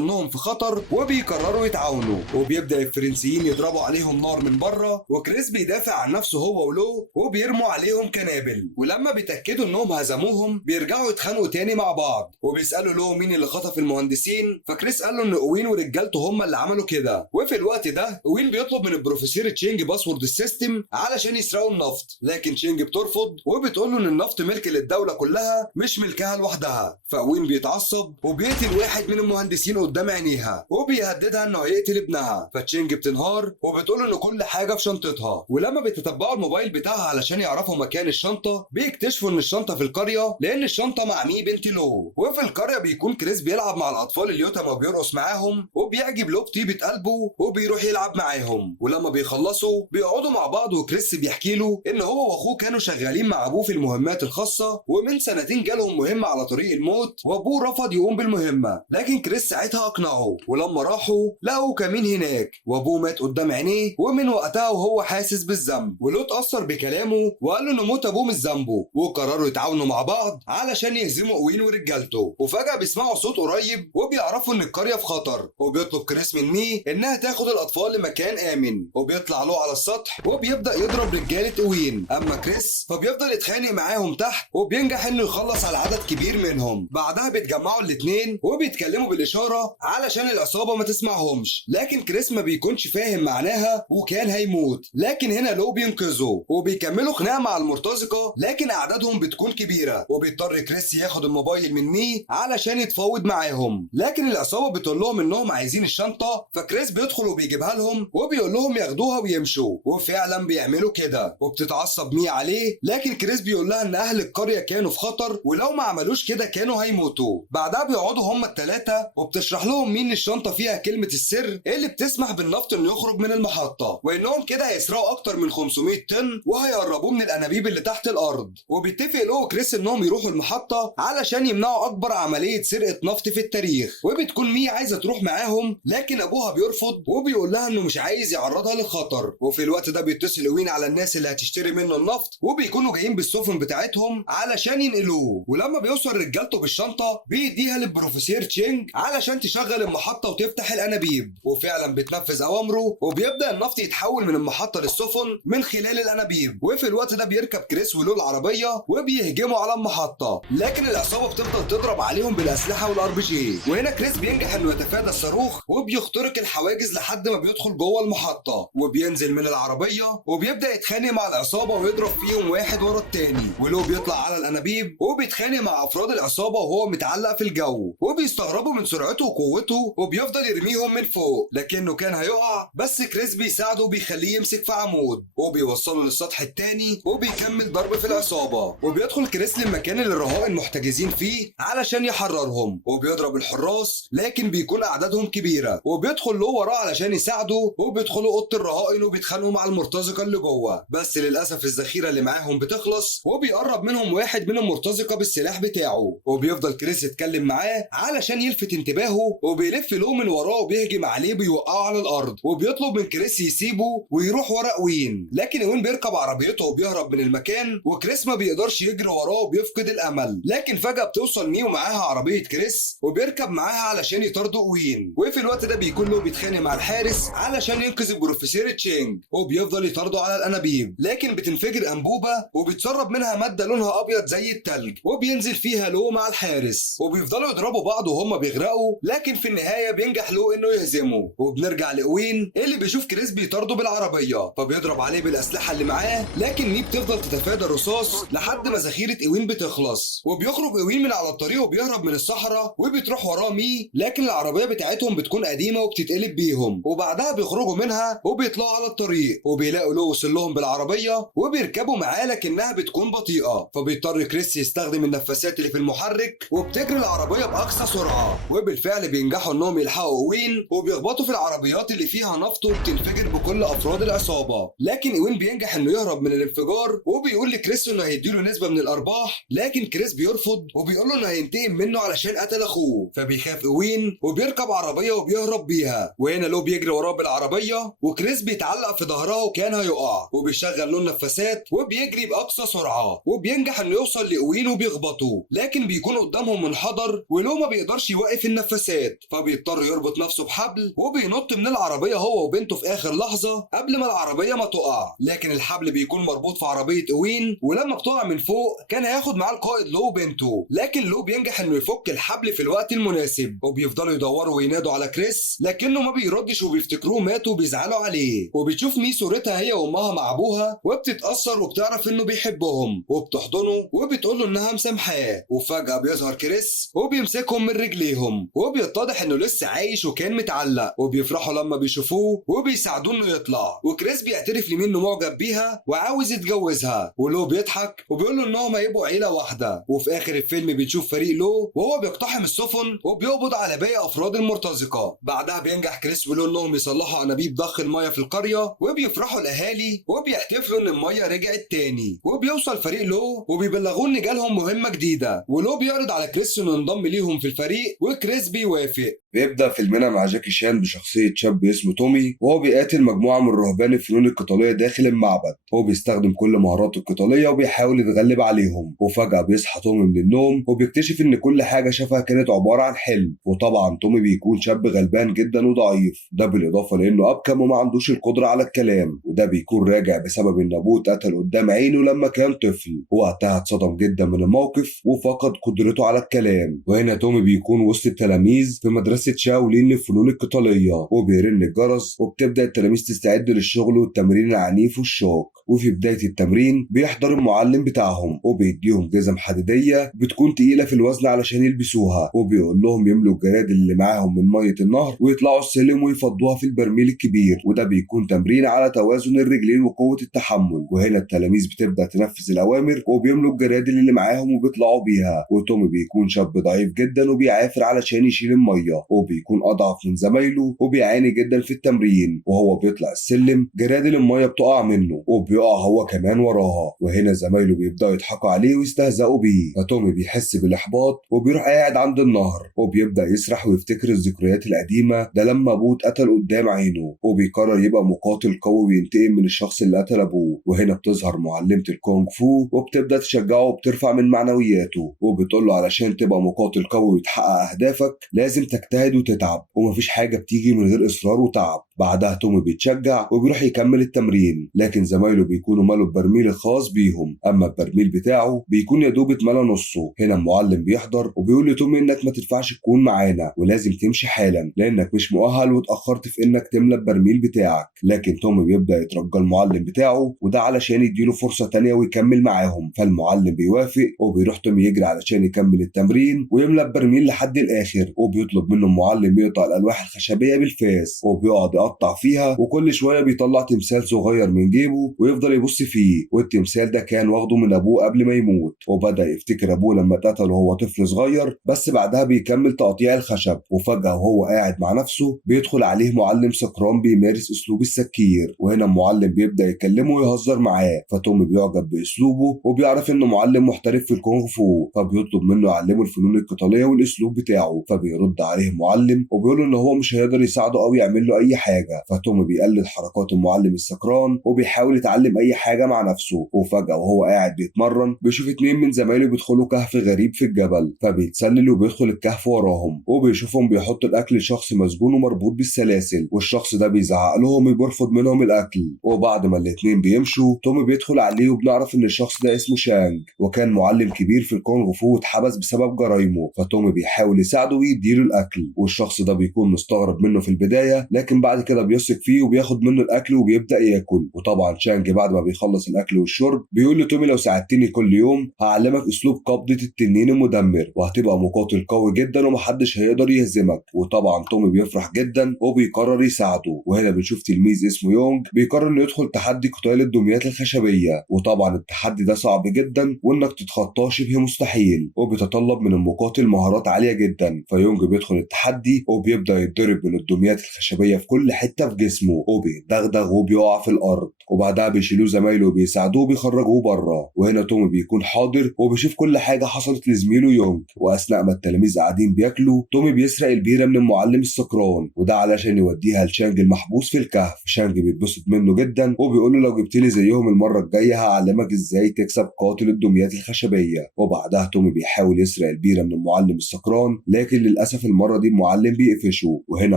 انهم في خطر وبيقرروا يتعاونوا. وبيبدأ الفرنسيين يضربوا عليهم نار من بره، وكريس بيدافع عن نفسه هو ولو وبيرموا عليهم قنابل. ولما بيتأكدوا انهم هزموهم بيرجعوا يتخانقوا تاني مع بعض، وبيسألوا لو مين اللي خطف المهندسين، فكريس قال له ان اوين ورجالته هم اللي عملوا كده. وفي الوقت ده اوين بيطلب من البروفيسور تشينج باسورد السيستم علشان يسرقوا النفط، لكن تشينج بترفض وبتقول له ان النفط ملك للدولة كلها مش ملكها لوحدها. فاوين بيتعصب وبيقتل واحد من المهندسين قدام عينيها وبيهددها انه هيقتل ابنها، فتشينج بتنهار وبتقول له ان كل حاجة في شنطتها. ولما بيتتبعوا الموبايل بتاعها علشان يعرفوا مكان الشنطة بيكتشفوا ان الشنطة في القرية لان الشنطة مع مي بنت لو. وفي القرية بيكون كريس بيلعب مع الاطفال اليتامى وبيرقص معاهم، وبيعجب لو بطيبة قلبه وبيروح يلعب معاهم. ولما بيخلصوا بيقعدوا مع بعض، وكريس بيحكي له ان هو واخوه كانوا شغالين مع ابوه في المهمات الخاصة، ومن سنتين جالهم مهمة على طريق الموت وابوه رفض يقوم بالمهمة، لكن كريس ساعتها اقنعه. ولما راحوا لقوا كمين هناك وابوه مات قدام عينيه، ومن وقتها وهو حاسس بالذنب. ولو اتأثر بكلامه وقال له ان موت ابوه مش ذنبه، وقرروا يتعاونوا مع بعض علشان يهزموا اوين ورجالته. وفجأة بيسمعوا صوت قريب وبيعرفوا ان القرية في خطر، وبيطلب كريس من مي انها تاخد الاطفال لمكان امن، وبيطلع له على السطح وبيبدأ يضرب رجالة اوين. اما كريس فبيفضل يتخانق معاهم تحت وبينجح انه يخلص على عدد كبير منهم. بعدها بيتجمعوا الاتنين وبيتكلموا بالاشارة علشان العصابة ما تسمعهمش، لكن كريس ما بيكونش فاهم معناها وكان هيموت. لكن هنا لو بينقذه وبيكملوا خناقة مع المرتزقة، لكن اعدادهم بتكون كبيرة، وبيضطر كريس ياخد الموبايل من مي علشان يتفاوض معاهم. لكن العصابة بتقول لهم انهم عايزين الشنطة، فكريس بيدخل وبيجيبها لهم وبيقول لهم ياخدوها ويمشوا، وفعلا بيعملوا كده. وبتتعصب مي عليه، لكن كريس بيقول لها ان اهل القرية كانوا في خطر ولو ما عملوش كده كانوا هيموتوا. بعدها بيقعدوا هما الثلاثة وبتشرح لهم مين الشنطة فيها كلمة السر اللي بتسمح بالنفط انه يخرج من المحطة، وانهم كده هيسرقوا اكتر من 500 طن وهيقربوه من الانابيب اللي تحت الارض. وبيتفق لو وكريس انهم يروحوا المحطة علشان يمنعوا اكبر عملية سرقة نفط في التاريخ. وبتكون مي عايزة تروح معاهم، لكن ابوها بيرفض وبيقول لها انه مش عايز يعرضها للخطر. وفي الوقت ده بيتصل اوين على الناس اللي هتشتري منه النفط، وبيكونوا جايين بالسفن بتاعتهم علشان ينقلوه. ولما بيوصل رجالته بالشنطة بيديها للبروفيسور تشينج علشان تشغل المحطة وتفتح الانابيب، وفعلا بتنفذ اوامره وبيبدأ النفط يتحول من المحطة للسفن من خلال الانابيب. وفي الوقت ده بيركب كريس ولو العربية وبيهجموا على المحطة، لكن العصابة بتفضل تضرب عليهم بالاسلحة والار بي جي. وهنا كريس بينجح انه يتفادى الصاروخ وبيخترق الحواجز لحد ما بيدخل جوه المحطة، وبينزل من العربية وبيبدأ يتخانق مع العصابة ويضرب فيهم واحد ورا التاني. ولو بيطلع على الانابيب وبيتخانق مع افراد العصابة وهو متعلق في الجو، وبيستغربوا من سرعته وقوته وبيفضل يرميهم من فوق، لكنه كان هيقع بس كريس بيساعده وبيخليه يمسك في عمود وبيوصله للسطح التاني وبيكمل ضرب في العصابة. وبيدخل كريس للمكان اللي الرهائن محتجزين فيه علشان يحررهم، وبيضرب الحراس لكن بيكون اعدادهم كبيرة، وبيدخل له وراه علشان يساعده، وبيدخلوا اوضه الرهائن وبيتخانقوا مع المرتزقة اللي جوه. بس للاسف الذخيرة اللي معاهم بتخلص، وبيقرب منهم واحد من المرتزقة بالسلاح بتاعه، وبيفضل كريس يتكلم معاه علشان يلفت انتباهه، وبيلف له من وراه وبيهجم عليه بيوقعه على الارض، وبيطلب من كريس يسيبه ويروح ورا اوين. لكن اوين بيركب عربيته وبيهرب من المكان، وكريس ما بيقدرش يجري وراه وبيفقد الامل. لكن فجأة بتوصل مي ومعاها عربية كريس وبيركب معاها علشان يطاردوا اوين. وفي الوقت ده بيكون له بيتخانق مع الحارس علشان ينقذ البروفيسور تشينج، وبيفضل يطارده على الانابيب، لكن بتنفجر انبوبة وبيتسرب منها مادة لونها ابيض زي التلج، وبينزل فيها لو مع الحارس، وبيفضلوا يضربوا بعض وهم بيغرقوا، لكن في النهاية بينجح لو انه يهزمه. وبنرجع لاوين اللي بيشوف كريس بيطارده بالعربية، فبيضرب عليه بالاسلحة اللي معاه، لكن مي بتفضل تتفادى الرصاص لحد ما ذخيرة اوين بتخلص. وبيخرج اوين من على الطريق وبيهرب من الصحراء، وبتروح وراه مي، لكن العربية بتاعتهم بتكون قديمة وبتتقلب بيهم. وبعدها بيخرجوا منها وبيطلعوا على الطريق، وبيلاقوا لو وصل لهم بالعربية وبيركبوا معاه، لكنها بتكون بطيئة، فبيضطر كريس يستخدم النفاثات اللي في المحرك وبتجري العربية بأقصى سرعة. وبالفعل بينجحوا انهم يلحقوا اوين، وبيخبطوا في العربيات اللي فيها نفط وبتنفجر بكل افراد العصابة. لكن اوين بينجح انه يهرب من الانفجار، وبيقول لكريس انه هيديله نسبة من الارباح، لكن كريس بيرفض وبيقول له انه هينتقم منه علشان قتل اخوه، فبيخاف اوين وبيركب عربيه وبيهرب بيها. وهنا لو بيجري وراه بالعربيه وكريس بيتعلق في ظهرها وكان هيقع، وبيشغل له النفاسات وبيجري باقصى سرعه وبينجح انه يوصل لاوين وبيخبطه، لكن بيكون قدامهم منحدر ولو ما بيقدرش يوقف النفاسات، فبيضطر يربط نفسه بحبل وبينط من العربيه هو وبنته في اخر لحظه قبل ما العربيه ما تقع. لكن الحبل بيكون مربوط في عربيه اوين، ولما بتقع من فوق كان هياخد معاه القائد لو وبنته، لكن لو بينجح انه يفك الحبل في الوقت المناسب. وبيفضلوا يدوروا وينادوا على كريس لكنه ما بيردش وبيفتكروه مات وبيزعلوا عليه. وبتشوف مي صورتها هي وامها مع ابوها وبتتاثر وبتعرف انه بيحبهم وبتحضنه وبتقول له انها مسامحاه. وفجاه بيظهر كريس وبيمسكهم من رجليهم وبيتضح انه لسه عايش وكان متعلق، وبيفرحوا لما بيشوفوه وبيساعدوه انه يطلع. وكريس بيعترف لمين انه معجب بيها وعاوز يتجوزها، ولو بيضحك وبيقول له انهم هيبقوا عيله واحده. وفي اخر الفيلم بنشوف فريق لو وهو بيقتحم السفن وبيقبض على باقي افراد المرتزقه. بعدها بينجح كريس ولو انهم يصلحوا انابيب ضخ الميه في القريه وبيفرحوا الاهالي وبيحتفلوا ان الميه رجعت تاني. وبيوصل فريق لو وبيبلغوه ان جالهم مهمه جديده، ولو بيعرض على كريس انه ينضم ليهم في الفريق وكريس بيوافق. بيبدأ فيلمنا مع جاكي شان بشخصية شاب اسمه تومي، وهو بيقاتل مجموعة من رهبان الفنون القتالية داخل المعبد. هو بيستخدم كل مهاراته القتالية وبيحاول يتغلب عليهم. وفجأة بيصحى تومي من النوم وبيكتشف إن كل حاجة شافها كانت عبارة عن حلم. وطبعا تومي بيكون شاب غلبان جدا وضعيف، ده بالإضافة لأنه أبكم وما عندوش القدرة على الكلام، وده بيكون راجع بسبب إن أبوه اتقتل قدام عينه لما كان طفل. وقتها اتصدم جدا من الموقف وفقد قدرته على الكلام. وهنا تومي بيكون وسط التلاميذ في مدرسة شاولين للفنون القتالية، وبيرن الجرس وبتبدأ التلاميذ تستعد للشغل والتمرين العنيف والشاق. وفي بداية التمرين بيحضر المعلم بتاعهم وبيديهم جزم حديدية بتكون تقيلة في الوزن علشان يلبسوها، وبيقول لهم يملوا الجراد اللي معاهم من مية النهر ويطلعوا السلم ويفضوها في البرميل الكبير، وده بيكون تمرين على توازن الرجلين وقوة التحمل. وهنا التلاميذ بتبدأ تنفذ الأوامر وبيملوا الجراد اللي معاهم وبيطلعوا بيها. وتومي بيكون شاب ضعيف جدا وبيعافر علشان يشيل المية، وبيكون أضعف من زمايله وبيعاني جدا في التمرين. وهو بيطلع السلم جراد المية بتقع منه وبيقع هو كمان وراها، وهنا زمايله بيبدأوا يضحكوا عليه ويستهزئوا بيه. فتومي بيحس بالإحباط وبيروح قاعد عند النهر وبيبدأ يسرح ويفتكر الذكريات القديمة، ده لما أبوه اتقتل قدام عينه. وبيقرر يبقى مقاتل قوي وينتقم من الشخص اللي قتل أبوه. وهنا بتظهر معلمة الكونغ فو وبتبدأ تشجعه وبترفع من معنوياته وبتقول له علشان تبقى مقاتل قوي وتحقق أهدافك لازم تجتهد وتتعب، ومفيش حاجة بتيجي من غير إصرار وتعب. بعدها تومي بيتشجع وبيروح يكمل التمرين، لكن زمايله بيكونوا مالوا البرميل الخاص بيهم، اما البرميل بتاعه بيكون يا دوب اتملى نصه. هنا المعلم بيحضر وبيقول لتومي انك ما تنفعش تكون معانا ولازم تمشي حالا لانك مش مؤهل واتاخرت في انك تملى البرميل بتاعك. لكن تومي بيبدا يترجى المعلم بتاعه وده علشان يديله فرصه تانية ويكمل معاهم، فالمعلم بيوافق وبيروح تومي يجري علشان يكمل التمرين ويملى البرميل لحد الاخر. وبيطلب منه المعلم يقطع الالواح الخشبيه بالفاس وبيقعد يقطع فيها، وكل شويه بيطلع تمثال صغير من جيبه ويفضل يبص فيه. والتمثال ده كان واخده من ابوه قبل ما يموت، وبدا يفتكر ابوه لما اتقتل وهو طفل صغير، بس بعدها بيكمل تقطيع الخشب. وفجاه وهو قاعد مع نفسه بيدخل عليه معلم سكران بيمارس اسلوب السكير، وهنا المعلم بيبدا يكلمه ويهزر معاه. فتومي بيعجب باسلوبه وبيعرف انه معلم محترف في الكونغ فو، فبيطلب منه يعلمه الفنون القتاليه والاسلوب بتاعه. فبيرد عليه المعلم وبيقول له ان هو مش هيقدر يساعده او يعمل له اي حاجه. فتومي بيقلد حركات المعلم السكران وبيحاول يتعلم اي حاجه مع نفسه. وفجاه وهو قاعد بيتمرن بيشوف 2 من زمايله بيدخلوا كهف غريب في الجبل، فبيتسلل وبيدخل الكهف وراهم وبيشوفهم بيحطوا الاكل لشخص مسجون ومربوط بالسلاسل، والشخص ده بيزعق لهم وبيرفض منهم الاكل. وبعد ما الاتنين بيمشوا تومي بيدخل عليه وبنعرف ان الشخص ده اسمه شانج، وكان معلم كبير في الكونغ فو واتحبس بسبب جرايمه. فتومي بيحاول يساعده ويديله الاكل، والشخص ده بيكون مستغرب منه في البدايه لكن بعد كده بيثق فيه وبياخد منه الاكل وبيبدا ياكل. وطبعا شانج بعد ما بيخلص الاكل والشرب بيقول لتومي لو ساعدتني كل يوم هعلمك اسلوب قبضه التنين المدمر وهتبقى مقاتل قوي جدا ومحدش هيقدر يهزمك. وطبعا تومي بيفرح جدا وبيقرر يساعده. وهنا بنشوف تلميذ اسمه يونج بيقرر انه يدخل تحدي قتال الدميات الخشبيه، وطبعا التحدي ده صعب جدا وانك تتخطاه شبه مستحيل وبيتطلب من المقاتل مهارات عاليه جدا. فيونج بيدخل التحدي وبيبدا يتضرب من الدميات الخشبيه في كل حتة في جسمه وبيتدغدغ وبيقع في الأرض، وبعدها بيشيلوه زمايله وبيساعدوه وبيخرجوه بره. وهنا تومي بيكون حاضر وبيشوف كل حاجة حصلت لزميله يونج. وأثناء ما التلاميذ قاعدين بياكلوا، تومي بيسرق البيرة من المعلم السكران، وده علشان يوديها لشانج المحبوس في الكهف. شانج بيتبسط منه جدا وبيقول له لو جبت لي زيهم المرة الجاية هعلمك ازاي تكسب قاتل الدميات الخشبية. وبعدها تومي بيحاول يسرق البيرة من المعلم السكران، لكن للأسف المرة دي المعلم بيقفشه. وهنا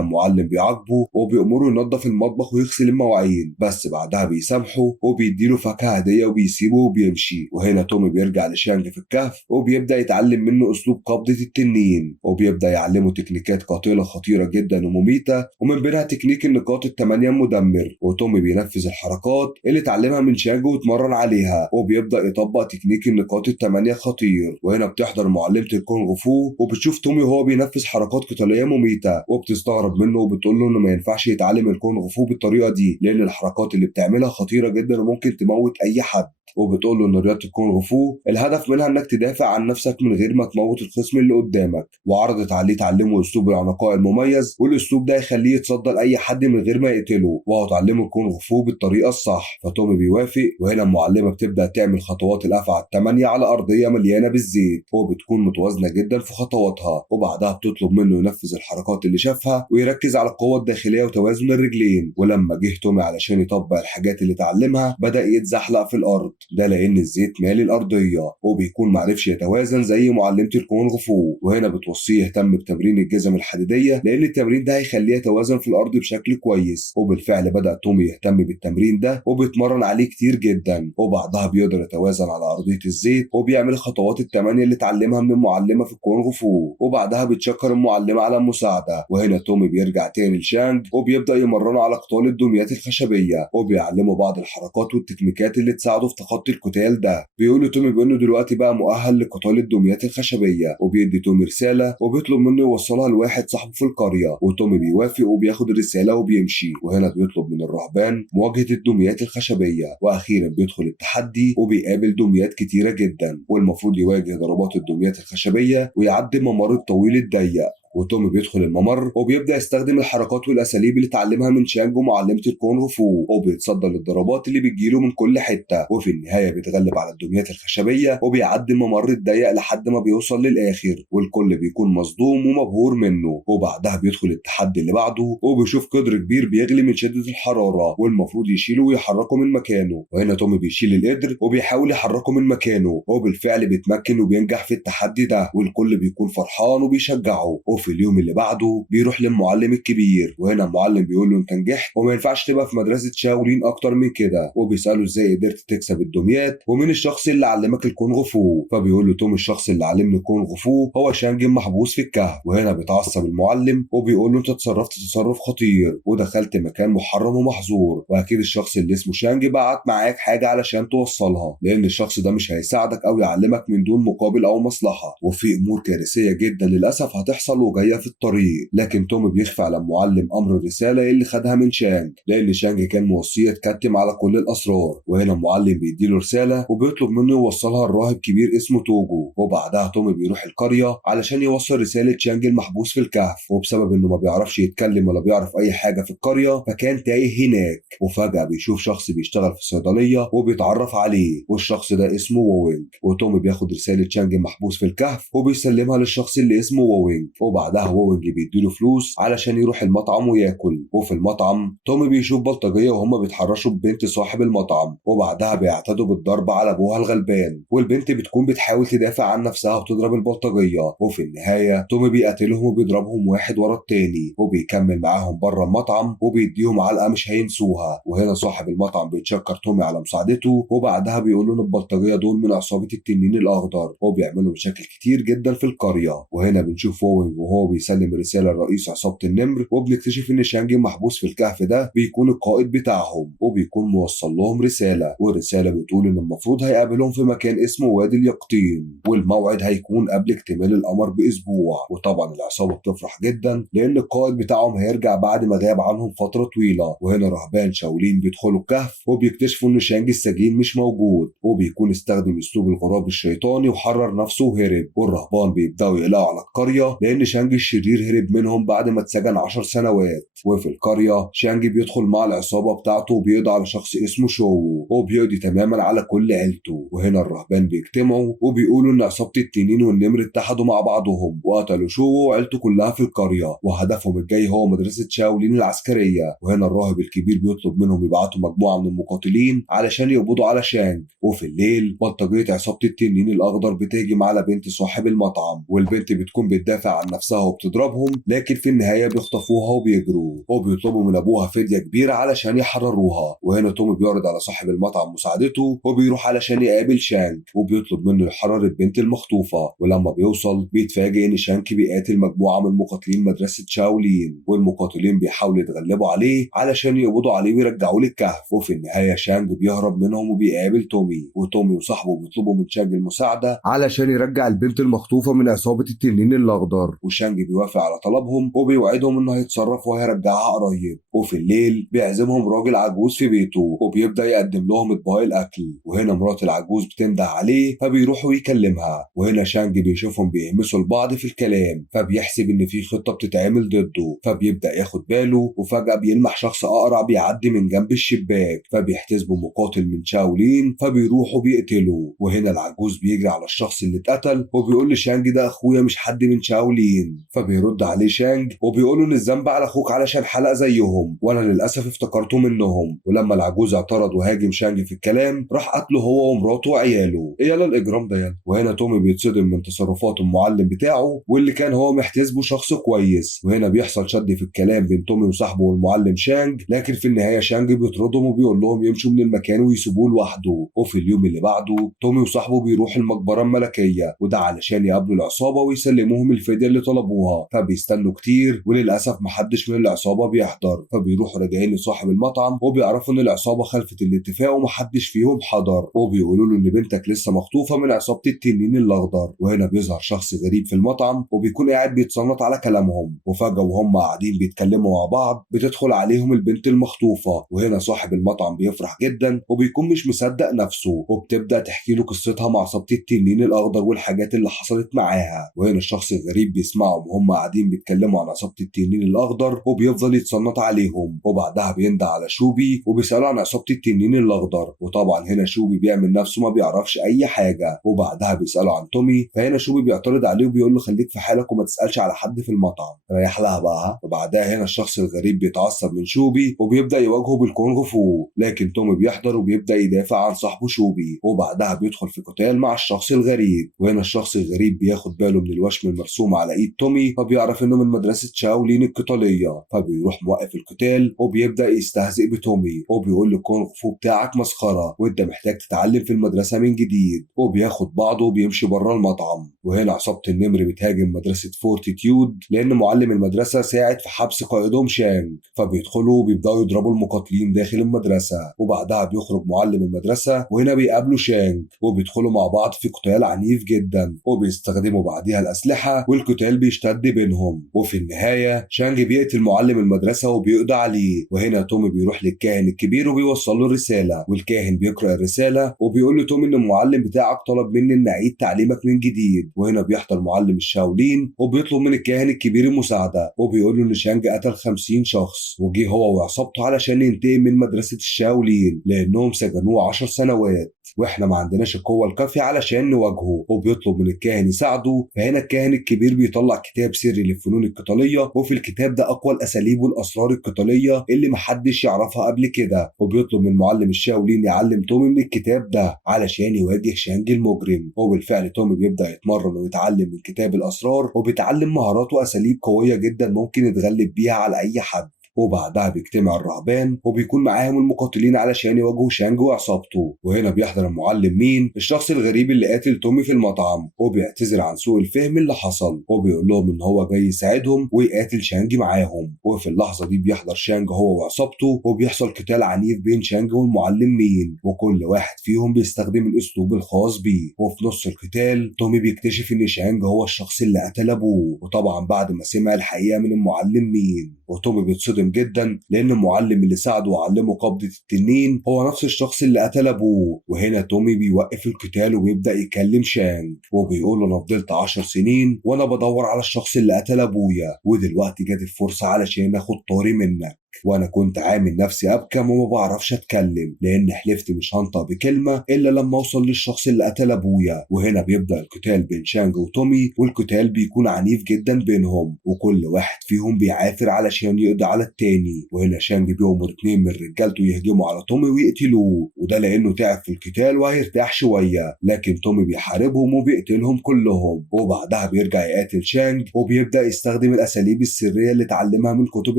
المعلم بيعاقبه وبيأمره ينظف المطبخ ويغسل المواعين، بس بعدها بيسامحه وبيديله فاكهة هدية وبيسيبه وبيمشي. وهنا تومي بيرجع لشانج في الكهف وبيبدأ يتعلم منه أسلوب قبضة التنين، وبيبدأ يعلمه تكنيكات قاتلة خطيرة جدا ومميتة، ومن بينها تكنيك النقاط الثمانية المدمر. وتومي بينفذ الحركات اللي اتعلمها من شانج واتمرن عليها، وبيبدأ يطبق تكنيك النقاط الثمانية خطير. وهنا بتحضر معلمة الكونغ فو وبتشوف تومي وهو بينفذ حركات قتالية مميتة، وبتستغرب منه وبتقول له انه ما ينفعش يتعلم الكونغ فو بالطريقة دي، لأن الحركات اللي بتعملها خطيرة جدا وممكن تموت أي حد. وبتقول له ان رياضه الكونغ فو الهدف منها انك تدافع عن نفسك من غير ما تموت الخصم اللي قدامك. وعرضت عليه تعلمه اسلوب العنقاء المميز، والاسلوب ده يخليه يتصدى لاي حد من غير ما يقتله، وهو تعلمه الكونغ فو بالطريقه الصح. فتومي بيوافق، وهنا المعلمه بتبدا تعمل خطوات الافعى الثمانيه على ارضيه مليانه بالزيت، وبتكون متوازنه جدا في خطواتها. وبعدها بتطلب منه ينفذ الحركات اللي شافها ويركز على القوه الداخليه وتوازن الرجلين. ولما جه تومي علشان يطبق الحاجات اللي اتعلمها بدا يتزحلق في الارض، ده لان الزيت مالي الارضيه، وبيكون معرفش يتوازن زي معلمه الكونغ فو. وهنا بتوصيه يهتم بتمرين الجزم الحديديه، لان التمرين ده هيخليه يتوازن في الارض بشكل كويس. وبالفعل بدا تومي يهتم بالتمرين ده وبيتمرن عليه كتير جدا، وبعدها بيقدر يتوازن على ارضيه الزيت، وبيعمل الخطوات الثمانيه اللي اتعلمها من المعلمه في الكونغ فو. وبعدها بتشكر المعلمه على المساعده. وهنا تومي بيرجع تاني لشانج وبيبدا يمرنه على قتال الدميات الخشبيه، وبيعلمه بعض الحركات والتكنيكات اللي تساعده في تخطي القتال ده. بيقول له تومي بانه دلوقتي بقى مؤهل لقتال الدميات الخشبيه، وبيدي تومي رساله وبيطلب منه يوصلها لواحد صاحبه في القريه. وتومي بيوافق وبياخد الرساله وبيمشي. وهنا بيطلب من الرهبان مواجهه الدميات الخشبيه. واخيرا بيدخل التحدي وبيقابل دميات كتيره جدا، والمفروض يواجه ضربات الدميات الخشبيه ويعدي الممر الطويل الضيق. وتومي بيدخل الممر وبيبدأ يستخدم الحركات والأساليب اللي اتعلمها من شانج ومعلمة الكونغ فو، وبيتصدى للضربات اللي بتجيله من كل حتة. وفي النهاية بيتغلب على الدميات الخشبية وبيعدي الممر الضيق لحد ما بيوصل للآخر، والكل بيكون مصدوم ومبهور منه. وبعدها بيدخل التحدي اللي بعده وبيشوف قدر كبير بيغلي من شدة الحرارة، والمفروض يشيله ويحركه من مكانه. وهنا تومي بيشيل القدر وبيحاول يحركه من مكانه، وبالفعل بيتمكن وبينجح في التحدي ده، والكل بيكون فرحان وبيشجعه. وفي اليوم اللي بعده بيروح للمعلم الكبير، وهنا المعلم بيقول له انت نجحت وما ينفعش تبقى في مدرسة شاولين اكتر من كده. وبيسأله ازاي قدرت تكسب الدميات ومين الشخص اللي علمك الكونغ فو. فبيقول له تومي الشخص اللي علمني الكونغ فو هو شانج محبوس في الكهف. وهنا بيتعصب المعلم وبيقول له انت تصرفت تصرف خطير ودخلت مكان محرم ومحظور، واكيد الشخص اللي اسمه شانج بعت معاك حاجة علشان توصلها، لان الشخص ده مش هيساعدك او يعلمك من دون مقابل او مصلحة، وفي امور كارثية جدا للاسف هتحصل وجاية في الطريق. لكن تومي بيخفي على المعلم امر الرساله اللي خدها من شانج، لان شانج كان موصيه يتكتم على كل الاسرار. وهنا المعلم بيديله رساله وبيطلب منه يوصلها لراهب كبير اسمه توجو. وبعدها تومي بيروح القريه علشان يوصل رساله شانج المحبوس في الكهف، وبسبب انه ما بيعرفش يتكلم ولا بيعرف اي حاجه في القريه فكان تايه هناك. وفجاه بيشوف شخص بيشتغل في صيدليه وبيتعرف عليه، والشخص ده اسمه ووينج. وتومي بياخد رساله شانج المحبوس في الكهف وبيسلمها للشخص اللي اسمه ووينج. وبعدها ووينج بيديله فلوس علشان يروح المطعم وياكل. وفي المطعم تومي بيشوف بلطجيه وهم بيتحرشوا ببنت صاحب المطعم، وبعدها بيعتدوا بالضرب على ابوها الغلبان، والبنت بتكون بتحاول تدافع عن نفسها وتضرب البلطجيه. وفي النهايه تومي بيقتلهم وبيضربهم واحد ورا التاني، وبيكمل معاهم بره المطعم وبيديهم علقه مش هينسوها. وهنا صاحب المطعم بيتشكر تومي على مساعدته، وبعدها بيقول له ان البلطجيه دول من عصابه التنين الاخضر وبيعملوا مشاكل كتير جدا في القريه. وهنا بنشوف ووينج وهو بيسلم رساله لرئيس عصابه النمر، وبنكتشف ان شانج محبوس في الكهف ده بيكون القائد بتاعهم، وبيكون موصل لهم رساله، والرساله بتقول ان المفروض هيقابلهم في مكان اسمه وادي اليقطين، والموعد هيكون قبل اكتمال القمر باسبوع. وطبعا العصابه بتفرح جدا لان القائد بتاعهم هيرجع بعد ما غاب عنهم فتره طويله. وهنا رهبان شاولين بيدخلوا الكهف وبيكتشفوا ان شانج السجين مش موجود، وبيكون استخدم اسلوب الغراب الشيطاني وحرر نفسه وهرب. والرهبان بيبداوا يقلقوا على القريه لان شانج شانج الشرير هرب منهم بعد ما اتسجن 10 سنوات. وفي القرية شانج بيدخل مع العصابة بتاعته وبيقضي على شخص اسمه شو، وبيقضي تماما على كل عيلته. وهنا الرهبان بيجتمعوا وبيقولوا ان عصابة التنين والنمر اتحدوا مع بعضهم وقتلوا شو وعيلته كلها في القرية، وهدفهم الجاي هو مدرسة شاولين العسكرية. وهنا الراهب الكبير بيطلب منهم يبعتوا مجموعة من المقاتلين علشان يقبضوا على شانج. وفي الليل بلطجية عصابة التنين الأخضر بتهجم على بنت صاحب المطعم، والبنت بتكون بتدافع عن نفسها وبتضربهم، لكن في النهاية بيخطفوها وبيجروا وبيطلبوا من أبوها فدية كبيرة علشان يحرروها. وهنا تومي بيعرض على صاحب المطعم مساعدته وبيروح علشان يقابل شانك وبيطلب منه يحرر البنت المخطوفة. ولما بيوصل بيتفاجئ إن شانك بيقاتل مجموعة من مقاتلين مدرسة شاولين، والمقاتلين بيحاولوا يتغلبوا عليه علشان يقبضوا عليه ويرجعوه للكهف. وفي النهاية شانك بيهرب منهم وبيقابل تومي، وتومي وصاحبه بيطلبوا من شانك المساعدة علشان يرجع البنت المخطوفة من عصابة التنين الأخضر. وشانك بيوافق على طلبهم وبيوعدهم إنه هيتصرف وهيرجعها قريب. وفي الليل بيعزمهم راجل عجوز في بيته وبيبدأ يقدم لهم اطباق الأكل. وهنا مرات العجوز بتنده عليه فبيروحوا يكلمها. وهنا شانج بيشوفهم بيهمسوا لبعض في الكلام فبيحسب إن في خطة بتتعمل ضده، فبيبدأ ياخد باله وفجأة بيلمح شخص أقرع بيعدي من جنب الشباك فبيحتسبه مقاتل من شاولين فبيروحوا بيقتله. وهنا العجوز بيجري على الشخص اللي اتقتل وبيقول لشانج ده أخويا مش حد من شاولين. فبيرد عليه شانج وبيقول إن الذنب على أخوك علشان حلق زيهم وأنا للأسف افتكرته منهم. ولما العجوز اعترض وهاجم شانج في الكلام راح قتله هو ومراته وعياله. ايه يالا الإجرام ده يالا. وهنا تومي بيتصدم من تصرفات المعلم بتاعه واللي كان هو محتسبه شخص كويس. وهنا بيحصل شد في الكلام بين تومي وصاحبه والمعلم شانج، لكن في النهاية شانج بيطردهم وبيقول لهم يمشوا من المكان ويسيبوه لوحده. وفي اليوم اللي بعده تومي وصاحبه بيروح المقبرة الملكية وده علشان يقابلوا العصابة ويسلموهم الفدية اللي طلبوها. فبيستنوا كتير وللأسف محدش من العصابة بيحضر، فبيروحوا راجعين لصاحب المطعم وبيعرفوا ان العصابة خلفت الاتفاق ومحدش فيهم حضر، وبيقولوا له ان بنتك لسه مخطوفة من عصابة التنين الأخضر. وهنا بيظهر شخص غريب في المطعم وبيكون قاعد بيتصنت على كلامهم، وفجأة وهم قاعدين بيتكلموا مع بعض بتدخل عليهم البنت المخطوفة. وهنا صاحب المطعم بيفرح جدا وبيكون مش مصدق نفسه وبتبدأ تحكي له قصتها مع عصابة التنين الأخضر والحاجات اللي حصلت معاها. وهنا الشخص الغريب بيسمعهم وهم قاعدين بيتكلموا عن عصابة التنين الأخضر وبيفضل يتصنت عليهم، وبعدها بيندى على شوبي وبيسأله عن عصابة التنين الأخضر. وطبعا هنا شوبي بيعمل نفسه ما بيعرفش أي حاجة، وبعدها بيسأله عن تومي فهنا شوبي بيعترض عليه وبيقول له خليك في حالك وما تسألش على حد في المطعم، ريح لها بقى. وبعدها هنا الشخص الغريب بيتعصب من شوبي وبيبدأ يواجهه بالكونغ فو، لكن تومي بيحضر وبيبدأ يدافع عن صاحبه شوبي، وبعدها بيدخل في قتال مع الشخص الغريب. وهنا الشخص الغريب بياخد باله من الوشم المرسوم على ايد تومي فبيعرف انه من مدرسة شاولين القتالية، فبيروح موقف القتال وبيبدأ يستهزئ بتومي وبيقول له الكونغ فو بتاعك مسخرة وانت محتاج تتعلم في المدرسة من جديد، وبياخد بعضه وبيمشي بره المطعم. وهنا عصابة النمر بتهاجم مدرسة فورتيتيود لأن معلم المدرسة ساعد في حبس قائدهم شانج، فبيدخلوا وبيبدأوا يضربوا المقاتلين داخل المدرسة. وبعدها بيخرج معلم المدرسة وهنا بيقابلوا شانج وبيدخلوا مع بعض في قتال عنيف جدا وبيستخدموا بعدها الأسلحة والقتال بيشتد بينهم. وفي النهاية شانج بيقتل معلم المدرسة وبيقضي عليه. وهنا تومي بيروح للكاهن الكبير وبيوصل له الرسالة، والكاهن بيقرأ الرسالة وبيقول له تومي ان المعلم بتاعك طلب مني ان اعيد تعليمك من جديد. وهنا بيحضر معلم الشاولين وبيطلب من الكاهن الكبير المساعدة وبيقول له ان شانج قتل 50 شخص وجي هو وعصابته علشان ينتقم من مدرسة الشاولين لانهم سجنوه 10 سنوات واحنا ما عندناش القوة الكافية علشان نواجهه، وبيطلب من الكاهن يساعده. فهنا الكاهن الكبير بيطلع كتاب سري للفنون القتالية وفي الكتاب ده اقوى الاساليب والاسرار القتالية اللي محدش يعرفها قبل كده، وبيطلب من معلم الشاولين يعلم تومي من الكتاب ده علشان يواجه شانج المجرم. وبالفعل تومي بيبدأ يتمرن ويتعلم من كتاب الاسرار وبيتعلم مهارات واساليب قوية جدا ممكن يتغلب بيها على اي حد. وبعدها بيجتمع الرهبان وبيكون معاهم المقاتلين علشان يواجهوا شانج وعصابته. وهنا بيحضر المعلم مين الشخص الغريب اللي قاتل تومي في المطعم وبيعتذر عن سوء الفهم اللي حصل وبيقول لهم ان هو جاي يساعدهم ويقاتل شانج معاهم. وفي اللحظة دي بيحضر شانج هو وعصابته وبيحصل قتال عنيف بين شانج والمعلم مين، وكل واحد فيهم بيستخدم الاسلوب الخاص بيه. وفي نص القتال تومي بيكتشف ان شانج هو الشخص اللي قتل ابوه، وطبعا بعد ما سمع الحقيقة من المعلم مين. وتومي بيتصدم جدا لأن المعلم اللي ساعده وعلمه قبضة التنين هو نفس الشخص اللي قتل أبوه. وهنا تومي بيوقف القتال وبيبدأ يكلم شانج وبيقول له أنا فضلت 10 سنين وأنا بدور على الشخص اللي قتل أبويا، ودلوقتي جت الفرصة علشان آخد طاري منك. وانا كنت عامل نفسي ابكم وما بعرفش اتكلم لان حلفت مش هنطق بكلمه الا لما اوصل للشخص اللي قتل ابويا. وهنا بيبدا القتال بين شانج وتومي، والقتال بيكون عنيف جدا بينهم وكل واحد فيهم بيعافر علشان يقضي على التاني. وهنا شانج بيأمر 2 من رجالته يهجموا على تومي ويقتلوه، وده لانه تعب في القتال وهيرتاح شويه، لكن تومي بيحاربهم وبيقتلهم كلهم. وبعدها بيرجع يقاتل شانج وبيبدا يستخدم الاساليب السريه اللي اتعلمها من كتب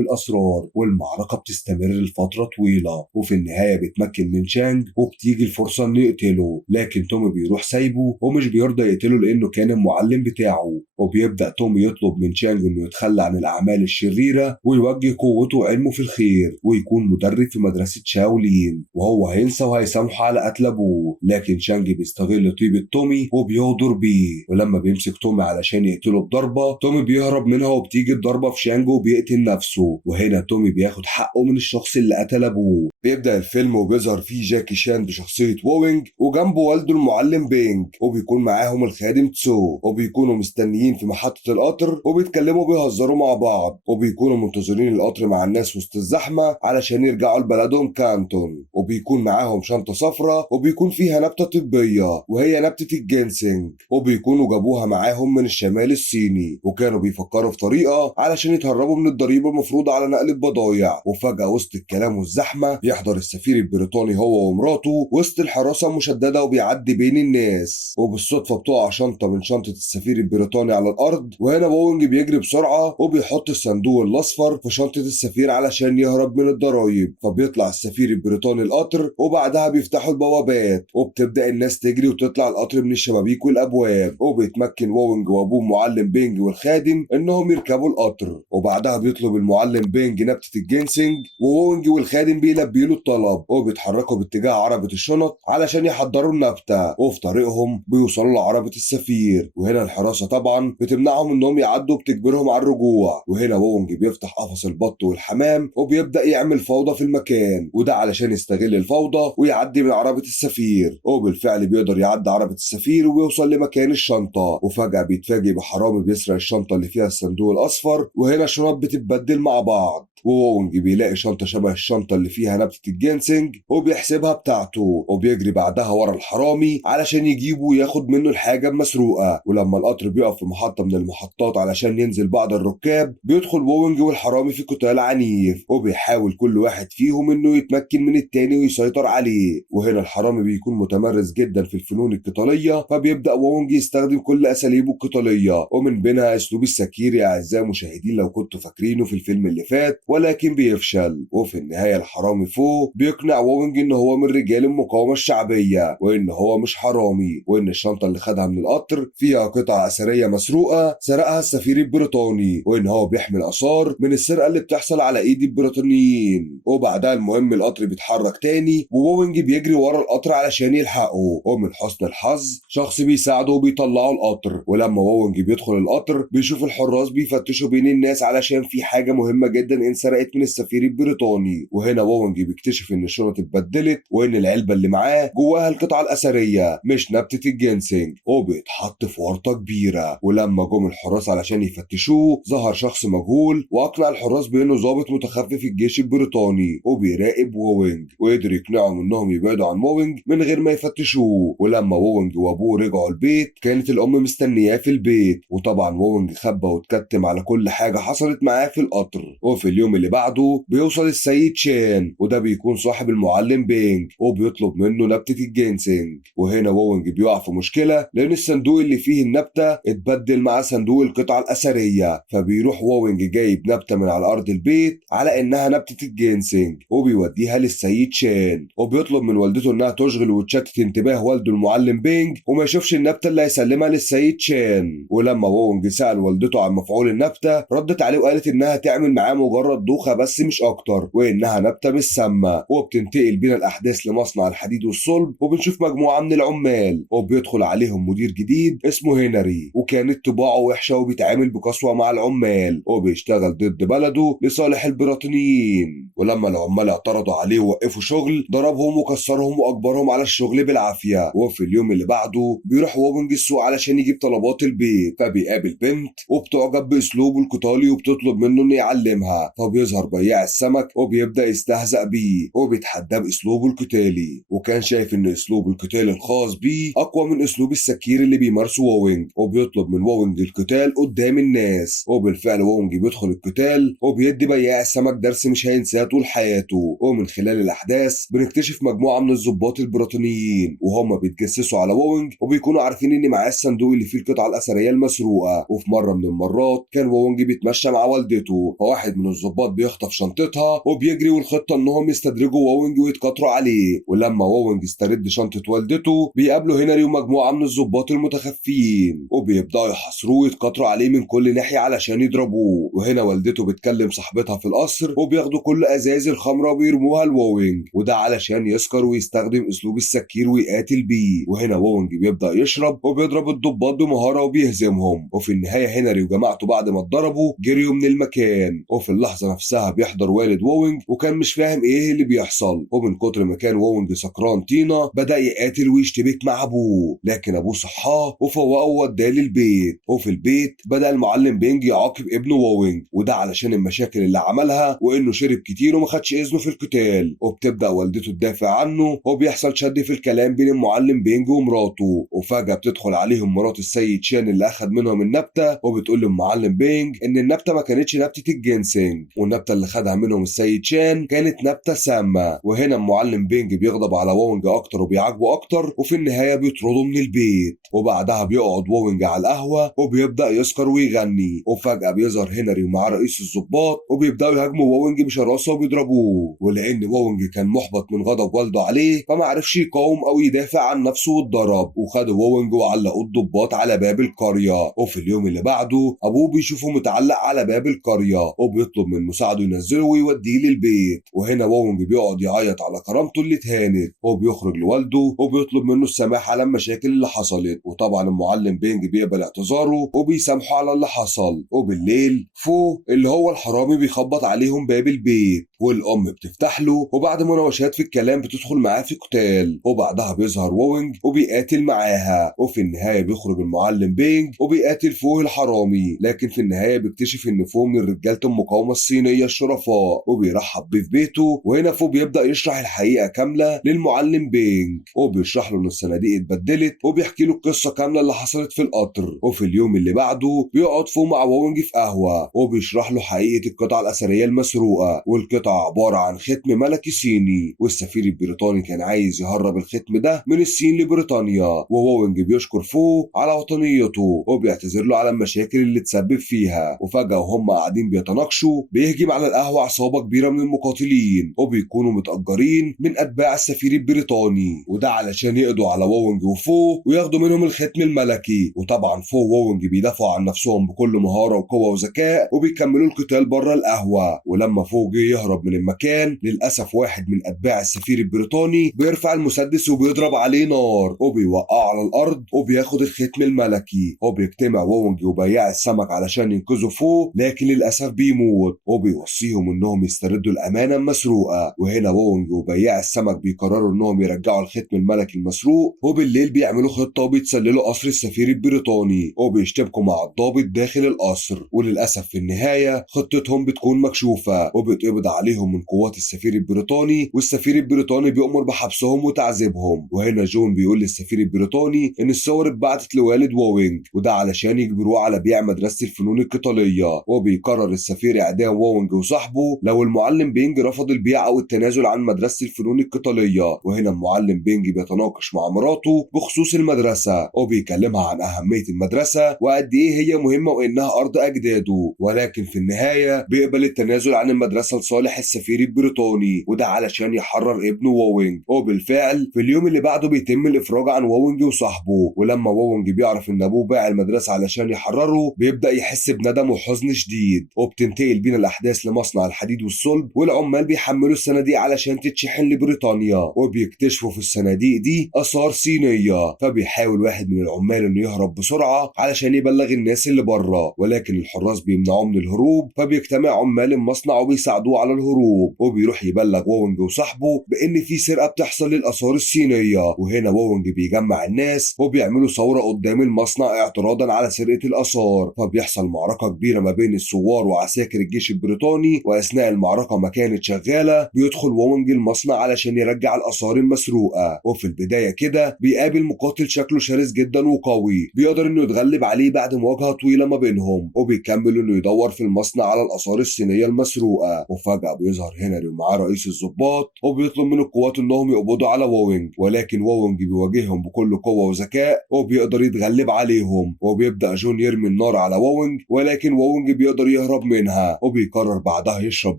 الاسرار. المعركة بتستمر لفترة طويلة وفي النهاية بيتمكن من شانج وبتيجي الفرصة انه يقتله، لكن تومي بيروح سايبه ومش بيرضى يقتله لانه كان المعلم بتاعه. وبيبدأ تومي يطلب من شانج انه يتخلى عن الاعمال الشريرة ويوجه قوته وعلمه في الخير ويكون مدرب في مدرسة شاولين، وهو هينسى وهيسامحه على قتل ابوه. لكن شانج بيستغل طيبة تومي وبيغدر بيه، ولما بيمسك تومي علشان يقتله بضربة تومي بيهرب منها وبتيجي الضربة في شانج وبيقتل نفسه. وهنا تومي بياخد حقه من الشخص اللي قتل ابوه. بيبدأ الفيلم وبيظهر فيه جاكي شان بشخصية ووينج وجنبه والده المعلم بينج، وبيكون معاهم الخادم تسو، وبيكونوا مستنيين في محطة القطر وبيتكلموا بيهزروا مع بعض، وبيكونوا منتظرين القطر مع الناس وسط الزحمة علشان يرجعوا لبلدهم كانتون. وبيكون معاهم شنطة صفرة وبيكون فيها نبتة طبية وهي نبتة الجينسينج، وبيكونوا جابوها معاهم من الشمال الصيني، وكانوا بيفكروا في طريقة علشان يتهربوا من الضريبة المفروضة على نقل البضايع. وفجأة وسط الكلام والزحمة يحضر السفير البريطاني هو ومراته وسط الحراسة المشددة وبيعدي بين الناس، وبالصدفة بتقع شنطة من شنطة السفير البريطاني على الأرض. وهنا بوينج بيجري بسرعة وبيحط الصندوق الأصفر في شنطة السفير علشان يهرب من الضرايب. فبيطلع السفير البريطاني القطر وبعدها بيفتحوا البوابات وبتبدأ الناس تجري وتطلع القطر من الشبابيك والأبواب، وبيتمكن ووينج وأبوه معلم بينج والخادم إنهم يركبوا القطر. وبعدها بيطلب المعلم بينج نبتة الجينسينج ووينج والخادم بيلبي له الطلب، وبيتحركوا باتجاه عربة الشنط علشان يحضروا النبتة. وفي طريقهم بيوصلوا لعربة السفير، وهنا الحراسة طبعا بتمنعهم انهم يعدوا وبتجبرهم على الرجوع. وهنا وونج بيفتح قفص البط والحمام وبيبدأ يعمل فوضى في المكان، وده علشان يستغل الفوضى ويعدي من عربة السفير. وبالفعل بيقدر يعدي عربة السفير وبيوصل لمكان الشنطة، وفجأة بيتفاجئ بحرامي بيسرق الشنطة اللي فيها الصندوق الأصفر. وهنا الشنط بتتبدل مع بعض، ووونج بيلاقي شنطة شبه الشنطة اللي فيها نبتة الجينسينج وبيحسبها بتاعته، وبيجري بعدها ورا الحرامي علشان يجيبه وياخد منه الحاجة المسروقة. ولما القطر بيقف في محطة من المحطات علشان ينزل بعض الركاب بيدخل ووينج والحرامي في قتال عنيف، وبيحاول كل واحد فيهم انه يتمكن من التاني ويسيطر عليه. وهنا الحرامي بيكون متمرس جدا في الفنون القتالية، فبيبدأ ووينج يستخدم كل أساليبه القتالية ومن بينها أسلوب السكير يا أعزائي المشاهدين لو كنتوا فاكرينه في الفيلم اللي فات، ولكن بيفشل. وفي النهاية الحرامي فوق بيقنع ووينج ان هو من رجال المقاومة الشعبية وان هو مش حرامي، وان الشنطة اللي خدها من القطر فيها قطع أثرية مسروقة سرقها السفير البريطاني، وان هو بيحمل آثار من السرقة اللي بتحصل على ايد البريطانيين. وبعدها المهم القطر بيتحرك تاني ووينج بيجري ورا القطر علشان يلحقه، ومن حسن الحظ شخص بيساعده وبيطلعه القطر. ولما ووينج بيدخل القطر بيشوف الحراس بيفتشوا بين الناس علشان في حاجة مهمة جدا انسرقت من السفير البريطاني. وهنا ووينج بيكتشف ان الشنط اتبدلت وان العلبة اللي معاه جواها القطعة الأثرية مش نبتة الجينسينج، وبيتحط في ورطة كبيرة. ولما جم الحراس علشان يفتشوه ظهر شخص مجهول واقنع الحراس بانه ضابط متخفي في الجيش البريطاني وبيراقب ووينج، وقدر يقنعهم انهم يبعدوا عن ووينج من غير ما يفتشوه. ولما ووينج وابوه رجعوا البيت كانت الام مستنياه في البيت، وطبعا ووينج خبى واتكتم على كل حاجة حصلت معاه في القطر. وفي اليوم اللي بعده بيوصل السيد شان، وده بيكون صاحب المعلم بينج، وبيطلب منه نبتة الجينسينج. وهنا ووينج بيقع في مشكلة لأن الصندوق اللي فيه النبتة اتبدل مع صندوق القطعة الأثرية، فبيروح ووينج جايب نبتة من على أرض البيت على إنها نبتة الجينسينج وبيوديها للسيد شان، وبيطلب من والدته إنها تشغل وتشتت انتباه والده المعلم بينج وما يشوفش النبتة اللي هيسلمها للسيد شان. ولما ووينج سأل والدته عن مفعول النبتة ردت عليه وقالت إنها تعمل معاه مجرد دوخة بس مش أكتر، وإنها نبتة مش سامة. وبتنتقل بينا الأحداث لمصنع الحديد والصلب، وبنشوف مجموعة من العمال وبيدخل عليهم مدير جديد اسمه هنري، وكانت طباعه وحشة وبيتعامل بقسوة مع العمال وبيشتغل ضد بلده لصالح البريطانيين. ولما العمال اعترضوا عليه ووقفوا شغل ضربهم وكسرهم وأجبرهم على الشغل بالعافية. وفي اليوم اللي بعده بيروح ووينج السوق علشان يجيب طلبات البيت، فبيقابل بنت وبتعجب بأسلوبه القتالي وبتطلب منه إنه يعلمها. فبيظهر بياع السمك وبيبدأ يستهزأ بيه وبيتحداه بأسلوبه القتالي، وكان شايف إن أسلوب القتال الخاص بيه أقوى من أسلوب السكير اللي بيمارسه ووينج، وبيطلب من ووينج القتال قدام الناس. وبالفعل ووينج بيدخل القتال وبيدي بياع السمك درس مش هينساه طول حياته. ومن خلال الأحداث بنكتشف مجموعة من الضباط البريطانيين وهم بيتجسسوا على ووينج، وبيكونوا عارفين إن معاه الصندوق اللي فيه القطعة الأثرية المسروقة. وفي مرة من المرات كان ووينج بيتمشى مع والدته، فواحد من الضباط بيخطف شنطتها وبيجري، والخطة إنهم يستدرجوا ووينج ويتكاتروا عليه. ولما ووينج استرد شنطة والدته بيقابله هنري ومجموعة من الضباط المتخفيين، وبيبدأوا يحاصروه ويتكاتروا عليه من كل ناحية علشان يضربوه. وهنا والدته بتكلم صاحبتها في القصر وبياخدوا كل أزايز الخمرة وبيرموها لووينج، وده علشان يسكر ويستخدم أسلوب السكير ويقاتل بيه. وهنا ووينج بيبدأ يشرب وبيضرب الضباط بمهارة وبيهزمهم. وفي النهاية هنري وجماعته بعد ما اتضربوا جريوا من المكان. وفي اللحظة نفسها بيحضر والد ووينج وكان مش فاهم ايه اللي بيحصل، ومن كتر ما كان ووينج سكران طينة بدأ يقاتل ويشتبك مع ابوه، لكن ابوه صحاه وفوقه ووداه للبيت. وفي البيت بدأ المعلم بينج يعاقب ابنه ووينج، وده علشان المشاكل اللي عملها وانه شرب كتير وما خدش اذنه في القتال. وبتبدأ والدته تدافع عنه وبيحصل شد في الكلام بين المعلم بينج ومراته. وفجأة بتدخل عليهم مرات السيد شان اللي اخد منهم النبتة، وبتقول للمعلم بينج ان النبتة ما كانتش نبتة الجينسينج، والنبتة اللي خدها منهم السيد شان كانت نبتة سامة. وهنا المعلم بينج بيغضب على ووينج اكتر وبيعاقبه اكتر، وفي النهاية بيطرده من البيت. وبعدها بيقعد ووينج على القهوة وبيبدأ يسكر ويغني، وفجأة بيظهر هنري ومعاه رئيس الضباط وبيبدأوا يهاجموا ووينج بشراسة وبيضربوه. ولأن ووينج كان محبط من غضب والده عليه فما عرفش يقاوم أو يدافع عن نفسه واتضرب، وخدوا ووينج وعلقوا الضباط على باب القرية. وفي اليوم اللي بعده أبوه بيشوفه متعلق على باب القرية وبيطلب من مساعده ينزله ويوديه للبيت. وهنا ووينج بيقعد يعيط على كرامته اللي اتهانت، وبيخرج لوالده وبيطلب منه السماح على المشاكل اللي حصلت. وطبعا المعلم بينج بيقبل اعتذاره وبيسامحه على اللي حصل. وبالليل فو اللي هو الحرامي بيخبط عليهم باب البيت، والأم بتفتح له، وبعد مناوشات في الكلام بتدخل معاه في قتال، وبعدها بيظهر ووينج وبيقاتل معاها. وفي النهاية بيخرج المعلم بينج وبيقاتل فوه الحرامي، لكن في النهاية بيكتشف ان فوه من رجالة المقاومة الصينية الشرفاء وبيرحب بيه في بيته. وهنا فوه بيبدأ يشرح الحقيقة كاملة للمعلم بينج، وبيشرح له ان الصناديق اتبدلت وبيحكي له القصة كاملة اللي حصلت في القطر. وفي اليوم اللي بعده بيقعد فوه مع ووينج في قهوة وبيشرح له حقيقة القطعة الأثرية المسروقة، والقطعة عبارة عن ختم ملكي صيني، والسفير البريطاني كان عايز يهرب الختم ده من الصين لبريطانيا. ووينج بيشكر فوه على وطنيته وبيعتذر له على المشاكل اللي تسبب فيها. وفجأة وهم قاعدين بيتناقشوا بيهجم على القهوة عصابة كبيرة من المقاتلين وبيكونوا متأجرين من أتباع السفير البريطاني، وده علشان يقضوا على ووينج وفوه وياخدوا منهم الختم الملكي. وطبعا فوه ووينج بيدافعوا عن نفسهم بكل مهارة وقوة وذكاء وبيكملوا القتال بره القهوة. ولما فوه جه يهرب من المكان للأسف واحد من أتباع السفير البريطاني بيرفع المسدس وبيضرب عليه نار وبيوقعه على الأرض وبياخد الختم الملكي. وبيجتمع ووينج وبياع السمك علشان ينقذوا فوه، لكن للأسف بيموت وبيوصيهم إنهم يستردوا الأمانة المسروقة. وهنا ووينج وبياع السمك بيقرروا إنهم يرجعوا الختم الملكي المسروق، وبالليل بيعملوا خطة وبيتسللوا قصر السفير البريطاني وبيشتبكوا مع الضابط داخل القصر. وللأسف في النهاية خطتهم بتكون مكشوفة وبيتقبض عليهم من قوات السفير البريطاني، والسفير البريطاني بيأمر بحبسهم وتعذيبهم. وهنا جون بيقول للسفير البريطاني إن الصور اتبعتت لوالد ووينج، وده علشان يجبروه على بيع مدرسة الفنون القتالية. وبيقرر السفير إعدام ووينج وصاحبه لو المعلم بينج رفض البيع أو التنازل عن مدرسة الفنون القتالية. وهنا المعلم بينج بيتناقش مع مراته بخصوص المدرسة وبيكلمها عن أهمية المدرسة وقد إيه هي مهمة وإنها أرض أجداده، ولكن في النهاية بيقبل التنازل عن المدرسة لصالح السفير البريطاني، وده علشان يحرر ابنه ووينج. وبالفعل في اليوم اللي بعده بيتم الإفراج عن ووينج وصاحبه، ولما ووينج بيعرف إن أبوه باع المدرسة علشان يحرره بيبدأ يحس بندم وحزن شديد. وبتنتقل بينا الأحداث لمصنع الحديد والصلب، والعمال بيحملوا الصناديق علشان تتشحن لبريطانيا، وبيكتشفوا في الصناديق دي آثار صينية. فبيحاول واحد من العمال إنه يهرب بسرعة علشان يبلغ الناس اللي بره، ولكن الحراس بيمنعوه من الهروب. فبيجتمع عمال المصنع وبيساعدوه على الهروب، وبيروح يبلغ وونج وصاحبه بإن في سرقة بتحصل للآثار الصينية. وهنا وونج بيجمع الناس وبيعملوا ثورة قدام المصنع اعتراضا على سرقة الآثار. فبيحصل معركة كبيرة ما بين الثوار وعساكر الجيش البريطاني، وأثناء المعركة ما كانت شغالة بيدخل وونج المصنع علشان يرجع الآثار المسروقة. وفي البداية كده بيقابل مقاتل شكله شرس جدا وقوي، بيقدر إنه يتغلب عليه بعد مواجهة طويلة ما بينهم، وبيكمل إنه يدور في المصنع على الآثار الصينية المسروقة. وفجأة بيظهر هنري ومعاه رئيس الضباط، وبيطلب من القوات إنهم يقبضوا على وونج، ولكن وونج بيواجههم بكل قوة وذكاء وبيقدر يتغلب عليهم. وبيبدأ جون يرمي النار على وونج، ولكن وونج بيقدر يهرب منها، وبيقرر بعدها يشرب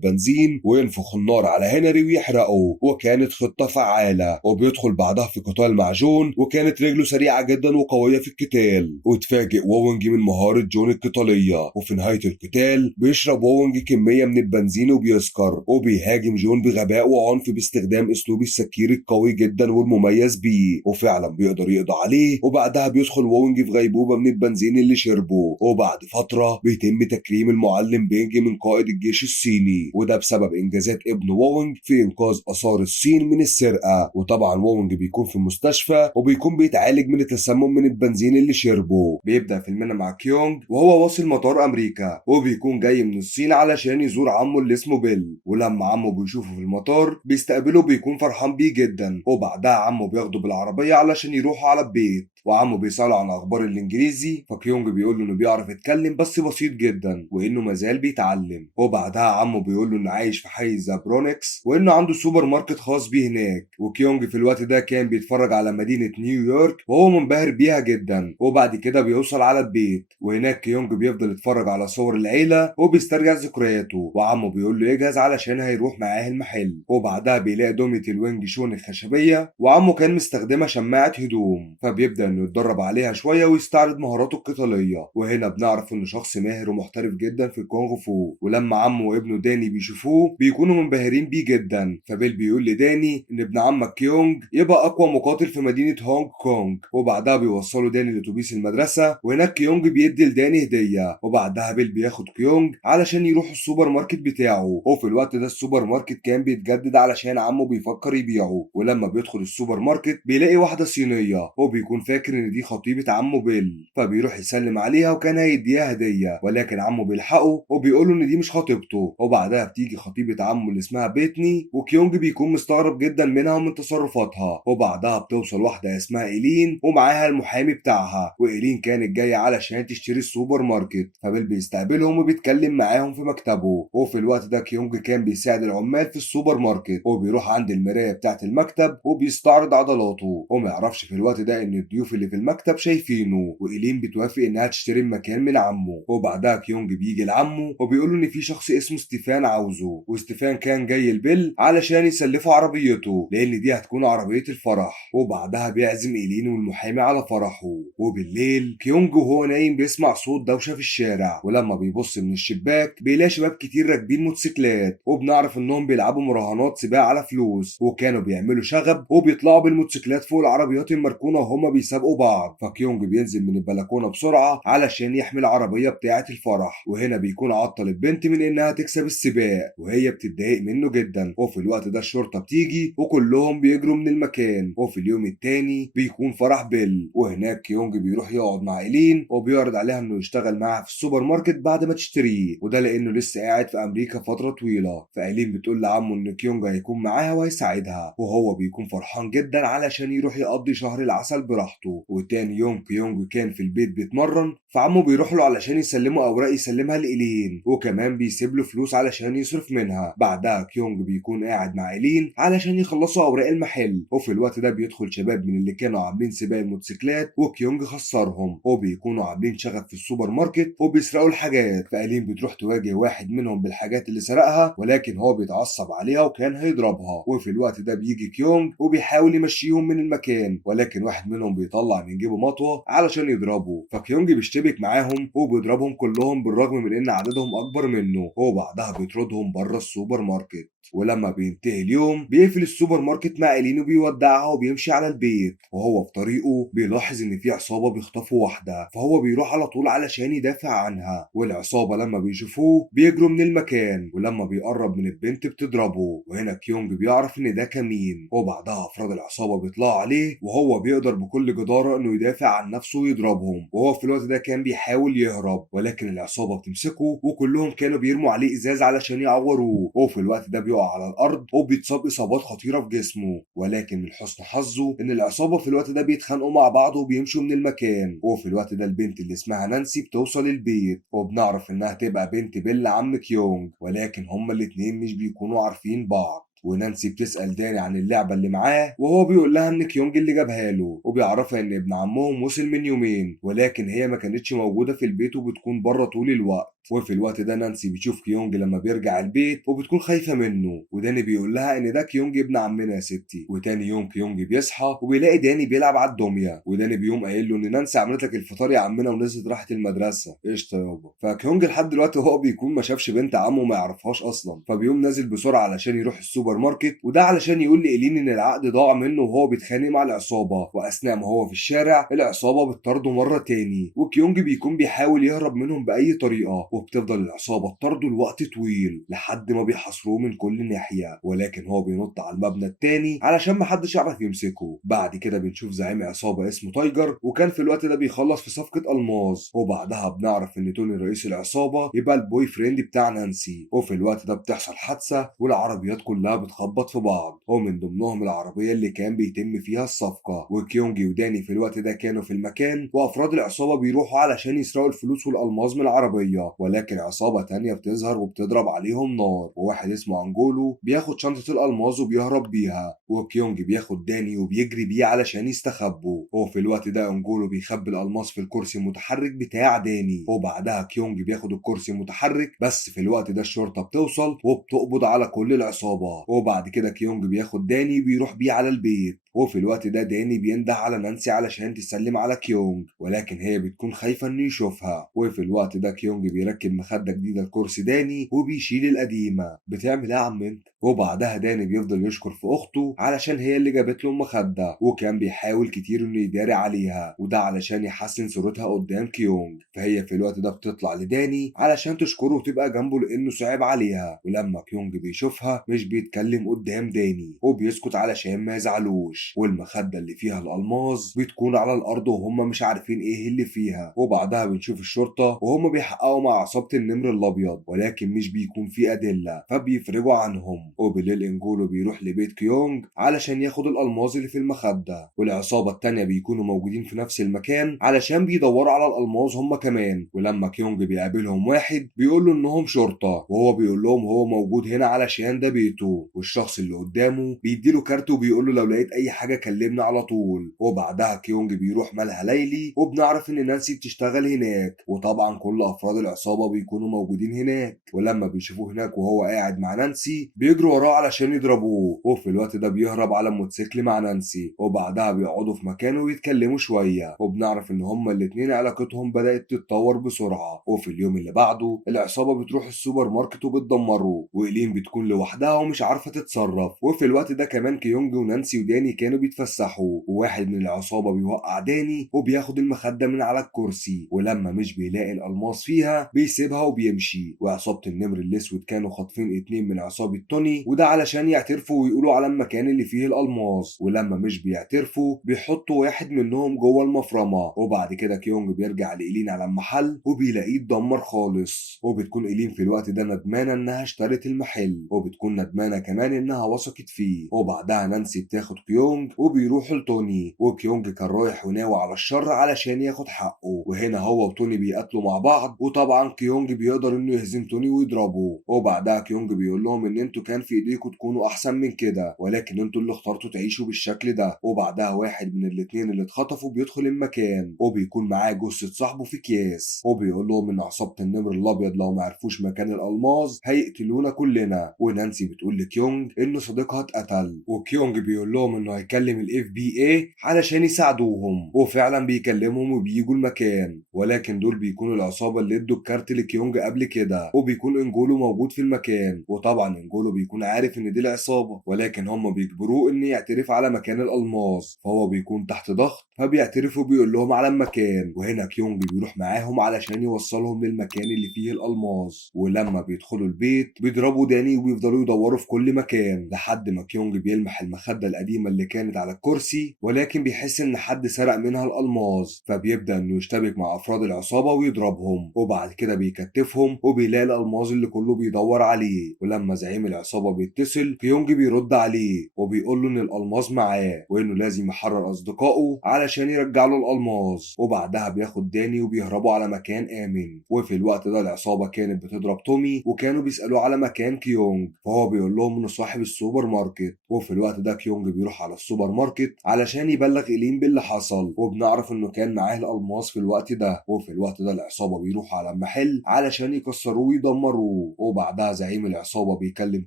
بنزين وينفخ النار على هنري ويحرقه، وكانت خطة فعالة. وبيدخل بعدها في قتال مع جون، وكانت رجله سريعة جدا وقوية في القتال. وتفاجئ وونج من مهارة جون القتالية، وفي نهاية القتال بيشرب وونج كمية من البنزين وبيسكر، وبيهاجم جون بغباء وعنف باستخدام اسلوب السكير القوي جدا والمميز بيه، وفعلا بيقدر يقضي عليه. وبعدها بيدخل وونج في غيبوبة من البنزين اللي شربه. وبعد فترة بيتم تكريم المعلم بينج من قائد الجيش الصيني، وده بسبب انجازات ابن وونج في انقاذ آثار الصين من السرقة. وطبعا وونج بيكون في المستشفى وبيكون بيتعالج من التسمم من البنزين اللي شربه. بيبدأ فيلمنا مع كيونج وهو واصل مطار امريكا، وبيكون جاي من الصين علشان يزور عمه اللي اسمه بيل. ولما عمه بيشوفه في المطار بيستقبله، بيكون فرحان بيه جدا. وبعدها عمه بياخده بالعربية علشان يروحوا على البيت، وعمه بيسأله عن اخبار الانجليزي. فكيونج بيقول له انه بيعرف يتكلم بس بسيط جدا، وانه مازال بيتعلم. وبعدها عمه بيقول له انه عايش في حي زابرونكس، وانه عنده سوبر ماركت خاص بيه هناك. وكيونج في الوقت ده كان بيتفرج على مدينة نيويورك وهو منبهر بيها جدا. وبعد كده بيوصل على البيت، وهناك كيونج بيفضل يتفرج على صور العيلة وبيسترجع ذكرياته. وعمه بيقول له يجهز علشان هيروح معاه المحل. وبعدها بيلاقي دمية الوينج شون الخشبية، وعمه كان مستخدمة شماعة هدوم، فبيبدأ انه يتدرب عليها شوية ويستعرض مهاراته القتالية. وهنا بنعرف انه شخص ماهر ومحترف جدا في الكونغ فو. ولما عمه وابنه داني بيشوفوه بيكونوا منبهرين بيه جدا. فبيل بيقول لداني ان ابن عمك كيونج يبقى اقوى مقاتل في مدينة هونج كونج. وبعدها بيوصلوا داني لاتوبيس المدرسة، وهناك كيونج بيدي لداني هدية. وبعدها بيل بياخد كيونج علشان يروح السوبر ماركت بتاعه. وفي الوقت ده السوبر ماركت كان بيتجدد علشان عمه بيفكر يبيعه. ولما بيدخل السوبر ماركت بيلاقي واحدة صينية، وبيكون فاكر ان دي خطيبة عمه بيل. فبيروح يسلم عليها وكان هيديها هدية، ولكن عمه بيلحقه وبيقوله ان دي مش خطيبته. وبعدها بتيجي خطيبة عمه اللي اسمها بيتني، وكيونج بيكون مستغرب جدا منها ومن تصرفاتها. وبعدها بتوصل واحدة اسمها إيلين ومعاها المحامي بتاعها، وإيلين كانت جاية علشان تشتري السوبر ماركت. فبيل بيستقبلهم وبيتكلم معاهم في مكتبه. وفي الوقت ده كيونج كان بيساعد العمال في السوبر ماركت، وبيروح عند المراية بتاعة المكتب وبيستعرض عضلاته. وما يعرفش في الوقت ده ان الضيوف اللي في المكتب شايفينه، وإيلين بتوافق انها تشتري المكان من عمه. وبعدها كيونج بيجي لعمه وبيقول له ان في شخص اسمه ستيفان عاوزه، وستيفان كان جاي البيل علشان يسلفه عربيته لان دي هتكون عربية الفرح. وبعدها بيعزم إيلين والمحامي على فرحه. وبالليل كيونج وهو نايم بيسمع صوت دوشة في الشارع، ولما بيبص من الشباك بيلاقي شباب كتير راكبين موتوسيكلات، وبنعرف انهم بيلعبوا مراهنات سباق على فلوس، وكانوا بيعملوا شغب وبيطلعوا بالموتوسيكلات فوق العربيات المركونة وهما بيسابقوا بعض. فكيونج بينزل من البلكونة بسرعة علشان يحمي العربية بتاعة الفرح، وهنا بيكون عطل البنت من انها تكسب السباق، وهي بتتضايق منه جدا. وفي الوقت ده الشرطة بتيجي وكلهم بيجروا من المكان. وفي اليوم التاني بيكون فرح بيل، وهناك كيونج بيروح يقعد مع إيلين وبيعرض عليها انه يشتغل معاها في السوبر ماركت بعد ما تشتريه، وده لانه لسه قاعد في امريكا فترة طويلة. فإيلين بتقول لعمه ان كيونج هيكون معاها وهيساعدها، وهو بيكون فرحان جدا علشان يروح يقضي شهر العسل براحته. وتاني يوم كيونج كان في البيت بيتمرن، فعمه بيروح له علشان يسلمه اوراق يسلمها لإيلين، وكمان بيسيب له فلوس علشان يصرف منها. بعدها كيونج بيكون قاعد مع إيلين علشان يخلصوا اوراق المحل. وفي الوقت ده بيدخل شباب من اللي كانوا عاملين سباق الموتوسيكلات، وكيونج خسرهم، وبيكونوا عاملين شغب في السوبر ماركت وبيسرقوا الحاجات. فإيلين بتروح تواجه واحد منهم بالحاجات اللي سرقها، ولكن هو بيتعصب عليها وكان هيضربها. وفي الوقت ده بيجي كيونج وبيحاول يمشيهم من المكان، ولكن واحد منهم بيطلع من جيبه مطوه علشان يضربه. فكيونج بيشتبك معاهم وبيضربهم كلهم بالرغم من ان عددهم اكبر منه، وبعدها بيطردهم بره السوبر ماركت. ولما بينتهي اليوم بيقفل السوبر ماركت مع إيلين وبيودعها وبيمشي على البيت. وهو في طريقه بيلاحظ إن في عصابة بيخطفوا واحدة، فهو بيروح على طول علشان يدافع عنها. والعصابة لما بيشوفوه بيجروا من المكان، ولما بيقرب من البنت بتضربه. وهنا كيونج بيعرف إن ده كمين، وبعدها أفراد العصابة بيطلعوا عليه وهو بيقدر بكل جدارة إنه يدافع عن نفسه ويضربهم. وهو في الوقت ده كان بيحاول يهرب، ولكن العصابة بتمسكه وكلهم كانوا بيرموا عليه إزاز علشان يعوروه. وفي الوقت ده بيقع على الأرض وبيتصاب إصابات خطيرة في جسمه. ولكن من حسن حظه إن العصابة في الوقت ده بيتخانقوا مع بعض وبيمشوا من المكان. وفي الوقت ده البنت اللي اسمها نانسي بتوصل البيت، وبنعرف إنها تبقى بنت بيل عم كيونج، ولكن هما الاتنين مش بيكونوا عارفين بعض. ونانسي بتسأل داني عن اللعبة اللي معاه، وهو بيقول لها ان كيونج اللي جابها له، وبيعرفها ان ابن عمهم وصل من يومين، ولكن هي ما كانتش موجودة في البيت وبتكون بره طول الوقت. وفي الوقت ده نانسي بتشوف كيونج لما بيرجع البيت وبتكون خايفة منه، وداني بيقول لها ان ده كيونج ابن عمنا يا ستي. وتاني يوم كيونج بيصحى وبيلاقي داني بيلعب على الدمية، وداني بيقوم قايل له ان نانسي عملت لك الفطار يا عمنا ونزلت راحت المدرسة. قشطة يابا. فكيونج لحد دلوقتي هو بيكون ما شافش بنت عمه وما يعرفهاش اصلا، فبيقوم نازل بسرعة علشان يروح السوبر ماركت، وده علشان يقول لإيلين ان العقد ضاع منه وهو بيتخانق مع العصابة. واثناء ما هو في الشارع العصابة بتطارده مرة تاني، وكيونج بيكون بيحاول يهرب منهم بأي طريقة، وبتفضل العصابة تطارده لوقت طويل لحد ما بيحاصروه من كل ناحية. ولكن هو بينط على المبنى التاني علشان محدش يعرف يمسكه. بعد كده بنشوف زعيم عصابة اسمه تايجر، وكان في الوقت ده بيخلص في صفقة ألماظ. وبعدها بنعرف ان توني رئيس العصابة يبقى البوي فريند بتاع نانسي. وفي الوقت ده بتحصل حادثة والعربيات كلها بتخبط في بعض، ومن ضمنهم العربية اللي كان بيتم فيها الصفقة. وكيونجي وداني في الوقت ده كانوا في المكان، وأفراد العصابة بيروحوا علشان يسرقوا الفلوس والألماظ من العربية، ولكن عصابة تانية بتظهر وبتضرب عليهم نار. وواحد اسمه أنجولو بياخد شنطة الألماظ وبيهرب بيها، وكيونج بياخد داني وبيجري بيه علشان يستخبوا. وفي الوقت ده أنجولو بيخبي الألماظ في الكرسي المتحرك بتاع داني، وبعدها كيونج بياخد الكرسي المتحرك. بس في الوقت ده الشرطة بتوصل وبتقبض على كل العصابة. وبعد كده كيونج بياخد داني وبيروح بيه على البيت. وفي الوقت ده داني بينده على نانسي علشان تسلم على كيونج، ولكن هي بتكون خايفة انه يشوفها. وفي الوقت ده كيونج بيركب مخدة جديدة لكرسي داني وبيشيل القديمة. بتعمل ايه يا عم انت؟ وبعدها داني بيفضل يشكر في اخته علشان هي اللي جابت له المخدة، وكان بيحاول كتير انه يداري عليها، وده علشان يحسن صورتها قدام كيونج. فهي في الوقت ده بتطلع لداني علشان تشكره وتبقى جنبه لانه صعب عليها. ولما كيونج بيشوفها مش بيتكلم قدام داني وبيسكت علشان ما يزعلوش. والمخدة اللي فيها الألماظ بتكون على الأرض وهم مش عارفين إيه اللي فيها. وبعدها بنشوف الشرطة وهم بيحققوا مع عصابة النمر الأبيض، ولكن مش بيكون في أدلة فبيفرجوا عنهم. وبالليل إنجولو بيروح لبيت كيونج علشان ياخد الألماظ اللي في المخدة، والعصابة التانية بيكونوا موجودين في نفس المكان علشان بيدوروا على الألماظ هم كمان. ولما كيونج بيقابلهم واحد بيقول له إنهم شرطة، وهو بيقول لهم هو موجود هنا علشان ده بيته. والشخص اللي قدامه بيديله كارت وبيقول له لو لقيت أي حاجة كلمنا على طول. وبعدها كيونج بيروح مالها ليلي، وبنعرف ان نانسي بتشتغل هناك، وطبعا كل افراد العصابة بيكونوا موجودين هناك. ولما بيشوفوه هناك وهو قاعد مع نانسي بيجروا وراه علشان يضربوه. وفي الوقت ده بيهرب على موتوسيكل مع نانسي، وبعدها بيقعدوا في مكانه ويتكلموا شوية، وبنعرف ان هما الاتنين علاقتهم بدأت تتطور بسرعة. وفي اليوم اللي بعده العصابة بتروح السوبر ماركت وبتدمره، وإيلين بتكون لوحدها ومش عارفة تتصرف. وفي الوقت ده كمان كيونج ونانسي وداني كانوا بيتفسحوا، وواحد من العصابة بيوقع داني وبياخد المخدة من على الكرسي، ولما مش بيلاقي الألماس فيها بيسيبها وبيمشي. وعصابة النمر الأسود كانوا خاطفين 2 من عصابة توني، وده علشان يعترفوا ويقولوا على المكان اللي فيه الألماس. ولما مش بيعترفوا بيحطوا واحد منهم جوه المفرمة. وبعد كده كيونج بيرجع لإيلين على المحل وبيلاقيه اتدمر خالص، وبتكون إيلين في الوقت ده ندمانة إنها اشترت المحل، وبتكون ندمانة كمان إنها وثقت فيه. وبعدها نانسي بتاخد كيونج وبيروحوا لتوني، وكيونج كان رايح وناوي على الشر علشان ياخد حقه. وهنا هو وتوني بيقاتلوا مع بعض، وطبعا كيونج بيقدر انه يهزم توني ويضربه. وبعدها كيونج بيقول لهم ان انتوا كان في ايديكم تكونوا احسن من كده، ولكن انتوا اللي اخترتوا تعيشوا بالشكل ده. وبعدها واحد من الاتنين اللي اتخطفوا بيدخل المكان وبيكون معاه جثة صاحبه في اكياس، وبيقول لهم ان عصابة النمر الابيض لو ما عرفوش مكان الالماظ هيقتلونا كلنا. ونانسي بتقول لكيونج ان صديقها اتقتل، وكيونج بيقول لهم انه هيكلم الاف بي اي علشان يساعدوهم، وفعلا بيكلمهم وبييجوا المكان. ولكن دول بيكونوا العصابة اللي ادوا الكارت لكيونج قبل كده، وبيكون انجولو موجود في المكان. وطبعا انجولو بيكون عارف ان دي العصابة، ولكن هم بيجبروه ان يعترف على مكان الالماظ، فهو بيكون تحت ضغط فبيعترف وبيقول لهم على المكان. وهنا كيونج بيروح معاهم علشان يوصلهم للمكان اللي فيه الالماظ. ولما بيدخلوا البيت بيضربوا داني وبيفضلوا يدوروا في كل مكان لحد ما كيونج بيلمح المخدة القديمة اللي كانت على الكرسي، ولكن بيحس ان حد سرق منها الالماظ، فبيبدأ انه يشتبك مع افراد العصابة ويضربهم، وبعد كده بيكتفهم وبيلاقي الالماظ اللي كله بيدور عليه. ولما زعيم العصابة بيتصل كيونج بيرد عليه وبيقول له ان الالماظ معاه وانه لازم يحرر اصدقائه علشان يرجع له الالماظ. وبعدها بياخد داني وبيهربوا على مكان امن. وفي الوقت ده العصابة كانت بتضرب تومي وكانوا بيسألوه على مكان كيونج، فهو بيقول لهم انه صاحب السوبر ماركت. وفي الوقت ده كيونج بيروح على السوبر ماركت علشان يبلغ إلين باللي حصل، وبنعرف انه كان معاه الالماس في الوقت ده. وفي الوقت ده العصابة بيروحوا على المحل علشان يكسروه ويدمروه. وبعدها زعيم العصابة بيكلم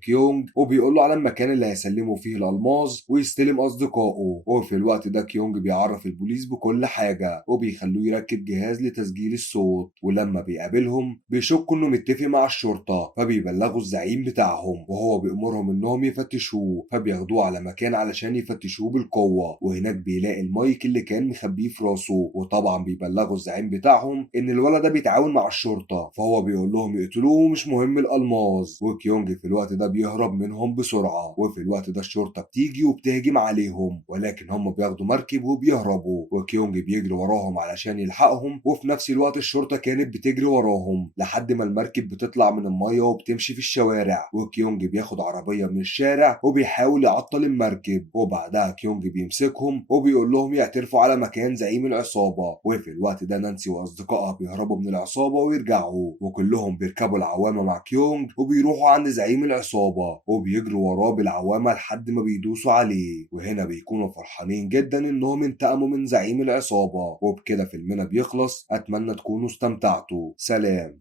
كيونج وبيقول له على المكان اللي هيسلموا فيه الالماس ويستلم اصدقائه. وفي الوقت ده كيونج بيعرف البوليس بكل حاجة وبيخلوه يركب جهاز لتسجيل الصوت. ولما بيقابلهم بيشكوا انه متفق مع الشرطة، فبيبلغوا الزعيم بتاعهم وهو بيأمرهم انهم يفتشوه، فبياخدوه على مكان علشان يفتشوه بالقوة. وهناك بيلاقي المايك اللي كان مخبيه في راسه، وطبعا بيبلغوا الزعيم بتاعهم ان الولد ده بيتعاون مع الشرطة، فهو بيقول لهم يقتلوه ومش مهم الالماظ. وكيونج في الوقت ده بيهرب منهم بسرعة. وفي الوقت ده الشرطة بتيجي وبتهجم عليهم، ولكن هم بياخدوا مركب وبيهربوا، وكيونج بيجري وراهم علشان يلحقهم. وفي نفس الوقت الشرطة كانت بتجري وراهم لحد ما المركب بتطلع من المية وبتمشي في الشوارع. وكيونج بياخد عربية من الشارع وبيحاول يعطل المركب، وبعدها كيونج بيمسكهم وبيقول لهم يعترفوا على مكان زعيم العصابة. وفي الوقت ده نانسي واصدقائها بيهربوا من العصابة ويرجعوا، وكلهم بيركبوا العوامة مع كيونج وبيروحوا عند زعيم العصابة وبيجروا وراه بالعوامة لحد ما بيدوسوا عليه. وهنا بيكونوا فرحانين جدا انهم انتقموا من زعيم العصابة. وبكده فيلمنا بيخلص. اتمنى تكونوا استمتعتوا. سلام.